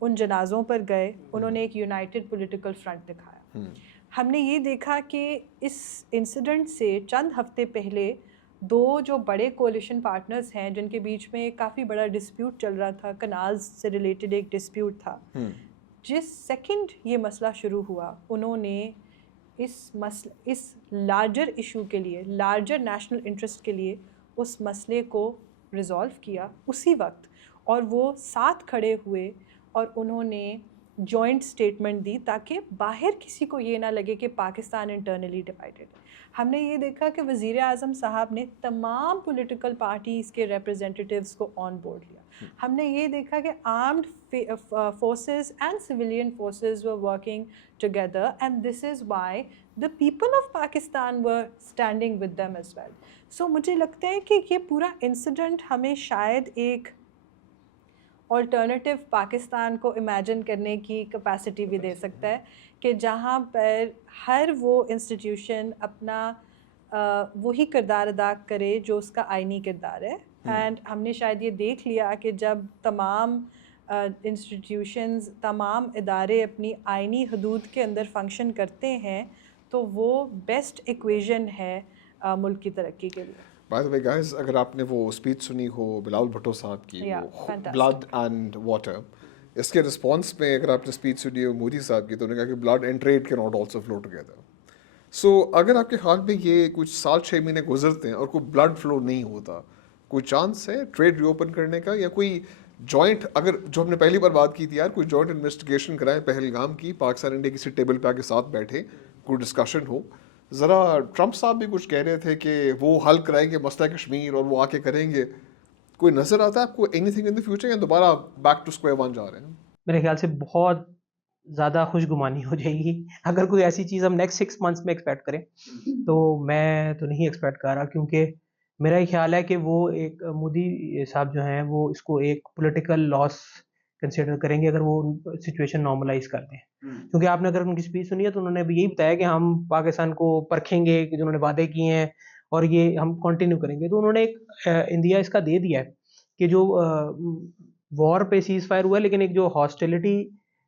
ان جنازوں پر گئے. انہوں نے ایک یونائٹڈ پولیٹیکل فرنٹ دکھایا. ہم نے یہ دیکھا کہ اس انسیڈنٹ سے چند ہفتے پہلے دو جو بڑے کولیشن پارٹنرز ہیں جن کے بیچ میں کافی بڑا ڈسپیوٹ چل رہا تھا، کنالز سے ریلیٹڈ ایک ڈسپیوٹ تھا، جس سیکنڈ یہ مسئلہ شروع ہوا انہوں نے اس لارجر ایشو کے لیے, لارجر نیشنل انٹرسٹ کے لیے اس مسئلے کو ریزالو کیا اسی وقت, اور وہ ساتھ کھڑے ہوئے اور انہوں نے جوائنٹ اسٹیٹمنٹ دی تاکہ باہر کسی کو یہ نہ لگے کہ پاکستان انٹرنلی ڈیوائڈیڈ. ہم نے یہ دیکھا کہ وزیر اعظم صاحب نے تمام پولیٹیکل پارٹیز کے ریپرزینٹیٹیوز کو آن بورڈ لیا. ہم نے یہ دیکھا کہ armed forces and civilian forces were working together, and this is why the people of Pakistan were standing with them as well. So مجھے لگتا ہے کہ یہ پورا انسیڈنٹ ہمیں شاید ایک آلٹرنیٹیو پاکستان کو امیجن کرنے کی کیپیسٹی بھی دے سکتا ہے کہ جہاں پر ہر وہ انسٹیٹیوشن اپنا وہی کردار ادا کرے جو اس کا آئینی کردار ہے. اینڈ ہم نے شاید یہ دیکھ لیا کہ جب تمام انسٹیٹیوشنز, تمام ادارے اپنی آئینی حدود کے اندر فنکشن کرتے ہیں تو وہ بیسٹ ایکویژن ہے ملک کی ترقی کے لیے. بائی دا وے گائز, اگر آپ نے وہ اسپیچ سنی ہو بلاول بھٹو صاحب کی, بلڈ اینڈ واٹر, اس کے رسپانس میں اگر آپ نے اسپیچ سنی ہو مودی صاحب کی, تو انہوں نے کہا کہ blood and trade can not also flow together. So اگر آپ کے خیال میں یہ کچھ سال 6 مہینے گزرتے ہیں اور کوئی بلڈ فلو نہیں ہوتا, کوئی چانس ہے ٹریڈ ری اوپن کرنے کا, یا کوئی جوائنٹ, اگر جو ہم نے پہلی بار بات کی تھی یار, کوئی جوائنٹ انویسٹیگیشن کرائیں پہلگام کی, پاکستان انڈیا کسی ٹیبل پہ آ کے ساتھ بیٹھے, کوئی ڈسکشن ہو. ذرا ٹرمپ صاحب بھی کچھ کہہ رہے تھے کہ وہ حل کرائیں گے مسئلہ کشمیر اور وہ آ کے کریں گے. کوئی نظر آتا ہے آپ کو any thing in the future, یا دوبارہ بیک ٹو اسکوائر ون جا رہے ہیں؟ میرے خیال سے بہت زیادہ خوش گمانی ہو جائے گی اگر کوئی ایسی چیز ہم نیکسٹ 6 months میں ایکسپیکٹ کریں. تو میں تو نہیں ایکسپیکٹ کر رہا, کیونکہ میرا یہ خیال ہے کہ وہ ایک مودی صاحب جو ہیں وہ اس کو ایک پولیٹیکل لاس کنسیڈر کریں گے اگر وہ سچویشن نارملائز کر دیں. کیونکہ آپ نے اگر ان کی اسپیچ سنی ہے تو انہوں نے بھی یہی بتایا کہ ہم پاکستان کو پرکھیں گے, کہ انہوں نے وعدے کیے ہیں اور یہ ہم کنٹینیو کریں گے. تو انہوں نے ایک انڈیا اس کا دے دیا ہے کہ جو وار پہ سیز فائر ہوا ہے, لیکن ایک جو ہاسٹیلٹی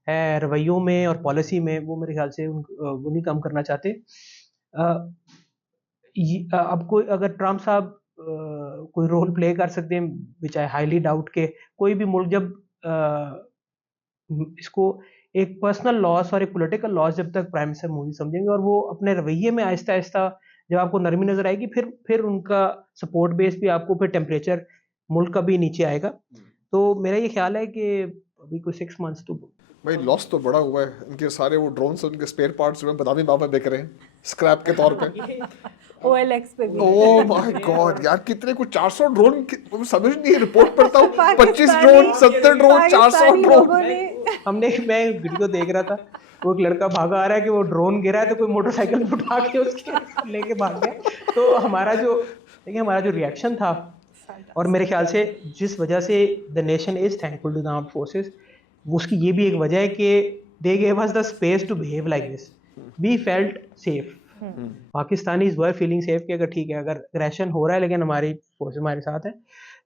ہے رویوں میں اور پالیسی میں, وہ میرے خیال سے وہ نہیں کم کرنا چاہتے. اب کوئی اگر ٹرمپ صاحب کوئی رول پلے کر سکتے ہیں, وچ آئی ہائیلی ڈاؤٹ, کہ کوئی بھی ملک جب اس کو ایک پرسنل لاس اور ایک پولیٹیکل لاس جب تک پرائم منسٹر مودی سمجھیں گے اور وہ اپنے رویے میں آہستہ آہستہ جب آپ کو نرمی نظر آئے گی, پھر ان کا سپورٹ بیس بھی آپ کو, پھر ٹیمپریچر ملک کا بھی نیچے آئے گا. تو میرا یہ خیال ہے کہ ابھی کوئی 6 months تو بھائی لاس تو بڑا ہوا ہے. ان کے سارے وہ ڈرونس, ان کے اسپیئر پارٹس میں بادامی بابا بک رہے ہیں اسکریپ کے طور پہ. OLX پہ بھی. اوہ مائی گاڈ یار, کتنے کو 400 ڈرون, سمجھ نہیں رپورٹ پڑھتا ہوں 25 ڈرون 70 ڈرون 400 ڈرون. میں ویڈیو دیکھ رہا تھا, وہ ایک لڑکا بھاگا آ رہا ہے کہ وہ ڈرون گرا ہے تو کوئی موٹر سائیکل اٹھا کے اس کے لے کے بھاگ گیا. تو ہمارا جو ریئیکشن تھا, اور میرے خیال سے جس وجہ سے the nation is thankful to the armed forces, اس کی یہ بھی ایک وجہ ہے کہ they gave us the space to behave like this. We felt safe, Pakistanis were feeling safe, کہ اگر ٹھیک ہے اگر اگریشن ہو رہا ہے لیکن ہماری فورسز ہمارے ساتھ ہیں.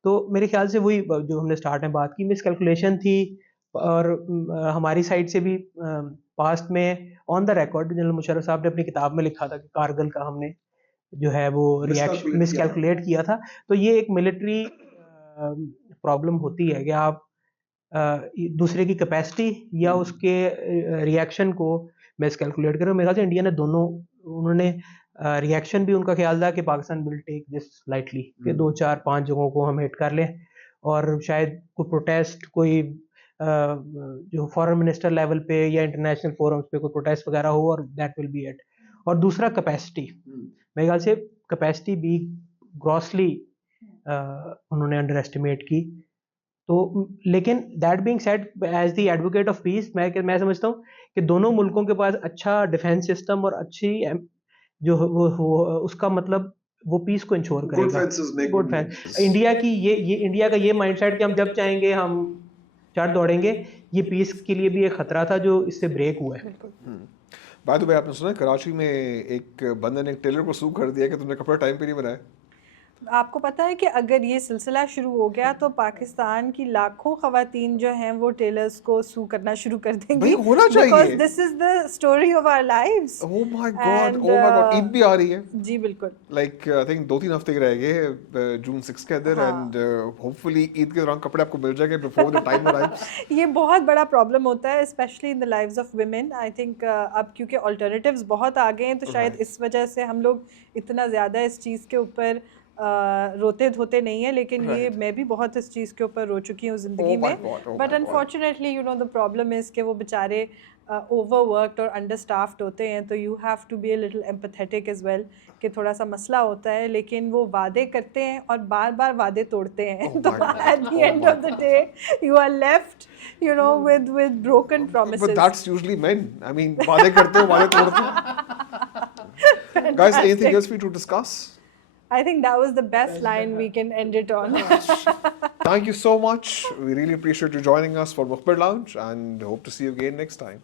تو میرے خیال سے وہی جو ہم نے اسٹارٹ میں بات کی, مس کیلکولیشن تھی, اور ہماری سائڈ سے بھی پاسٹ میں آن دا ریکارڈ جنرل مشرف صاحب نے اپنی کتاب میں لکھا تھا کہ کارگل کا ہم نے جو ہے وہ ریئیکشن مس کیلکولیٹ کیا تھا. تو یہ ایک ملٹری پرابلم ہوتی ہے کہ آپ دوسرے کی کیپیسٹی یا اس کے ریئیکشن کو مس کیلکولیٹ کریں. میرا خیال سے انڈیا نے دونوں, انہوں نے ریئیکشن بھی ان کا خیال تھا کہ پاکستان ول ٹیک دس لائٹلی, کہ 2 4 5 جگہوں کو ہم ہٹ کر لیں, اور شاید کوئی پروٹیسٹ, کوئی جو فارن منسٹر لیول پہ یا انٹرنیشنل فورمز پہ کوئی پروٹیسٹ وغیرہ ہو, اور دیٹ ول بی اٹ. اور دوسرا کیپیسٹی, میرے خیال سے کیپیسٹی بھی گراسلی انہوں نے انڈر ایسٹیمیٹ کی. تو لیکن that being said, as the advocate of peace, میں سمجھتا ہوں کہ دونوں ملکوں کے پاس اچھا ڈیفینس سسٹم اور اچھی جو اس کا مطلب وہ پیس کو انشور کرے گا. Good fans. انڈیا کا یہ مائنڈ سیٹ کہ ہم جب چاہیں گے ہم چڑھ دوڑیں گے, یہ پیس کے لیے بھی ایک خطرہ تھا جو اس سے بریک ہوا ہے. بائی دا وے, آپ نے سنا کراچی میں ایک بندے نے ایک ٹیلر کو سو کر دیا کہ تم نے کپڑا ٹائم پہ نہیں بنایا. آپ کو پتہ ہے کہ اگر یہ سلسلہ شروع ہو گیا تو پاکستان کی لاکھوں خواتین جو ہیں وہ ٹیلرز کو سو کرنا شروع کر دیں گی, ہونا چاہیے, because this is the story of our lives. Oh my God, oh my God, Eid بھی آ رہی ہے. جی بالکل, لائک آئی تھنک 2-3 ہفتے کے رہ گئے جون 6 کے اندر, اینڈ ہوپ فلی عید کے دوران کپڑے آپ کو مل جائیں گے بفور دا ٹائم ارائیوز. یہ بہت بڑا پرابلم ہوتا ہے especially in the lives of women. I think اب کیونکہ آلٹرنیٹیوز بہت آ گئے ہیں تو شاید اس وجہ سے ہم لوگ اتنا زیادہ اس چیز کے اوپر روتے دھوتے نہیں ہیں, لیکن یہ میں بھی بہت اس چیز کے اوپر رو چکی ہوں زندگی میں. But unfortunately you know the problem is کہ وہ بیچارے اوور ورکڈ اور انڈر اسٹافڈ ہوتے ہیں, تو you have to be a little empathetic as well کہ تھوڑا سا مسئلہ ہوتا ہے, لیکن وہ وعدے کرتے ہیں اور بار بار وعدے توڑتے ہیں, تو at the end of the day you are left you know with broken promises. But that's usually men. I mean, وعدے کرتے ہو, وعدے توڑتے ہو. Guys, anything else for you to discuss? I think that was the best line we can end it on. Thank you so much. We really appreciate you joining us for Mukhbir Lounge and hope to see you again next time.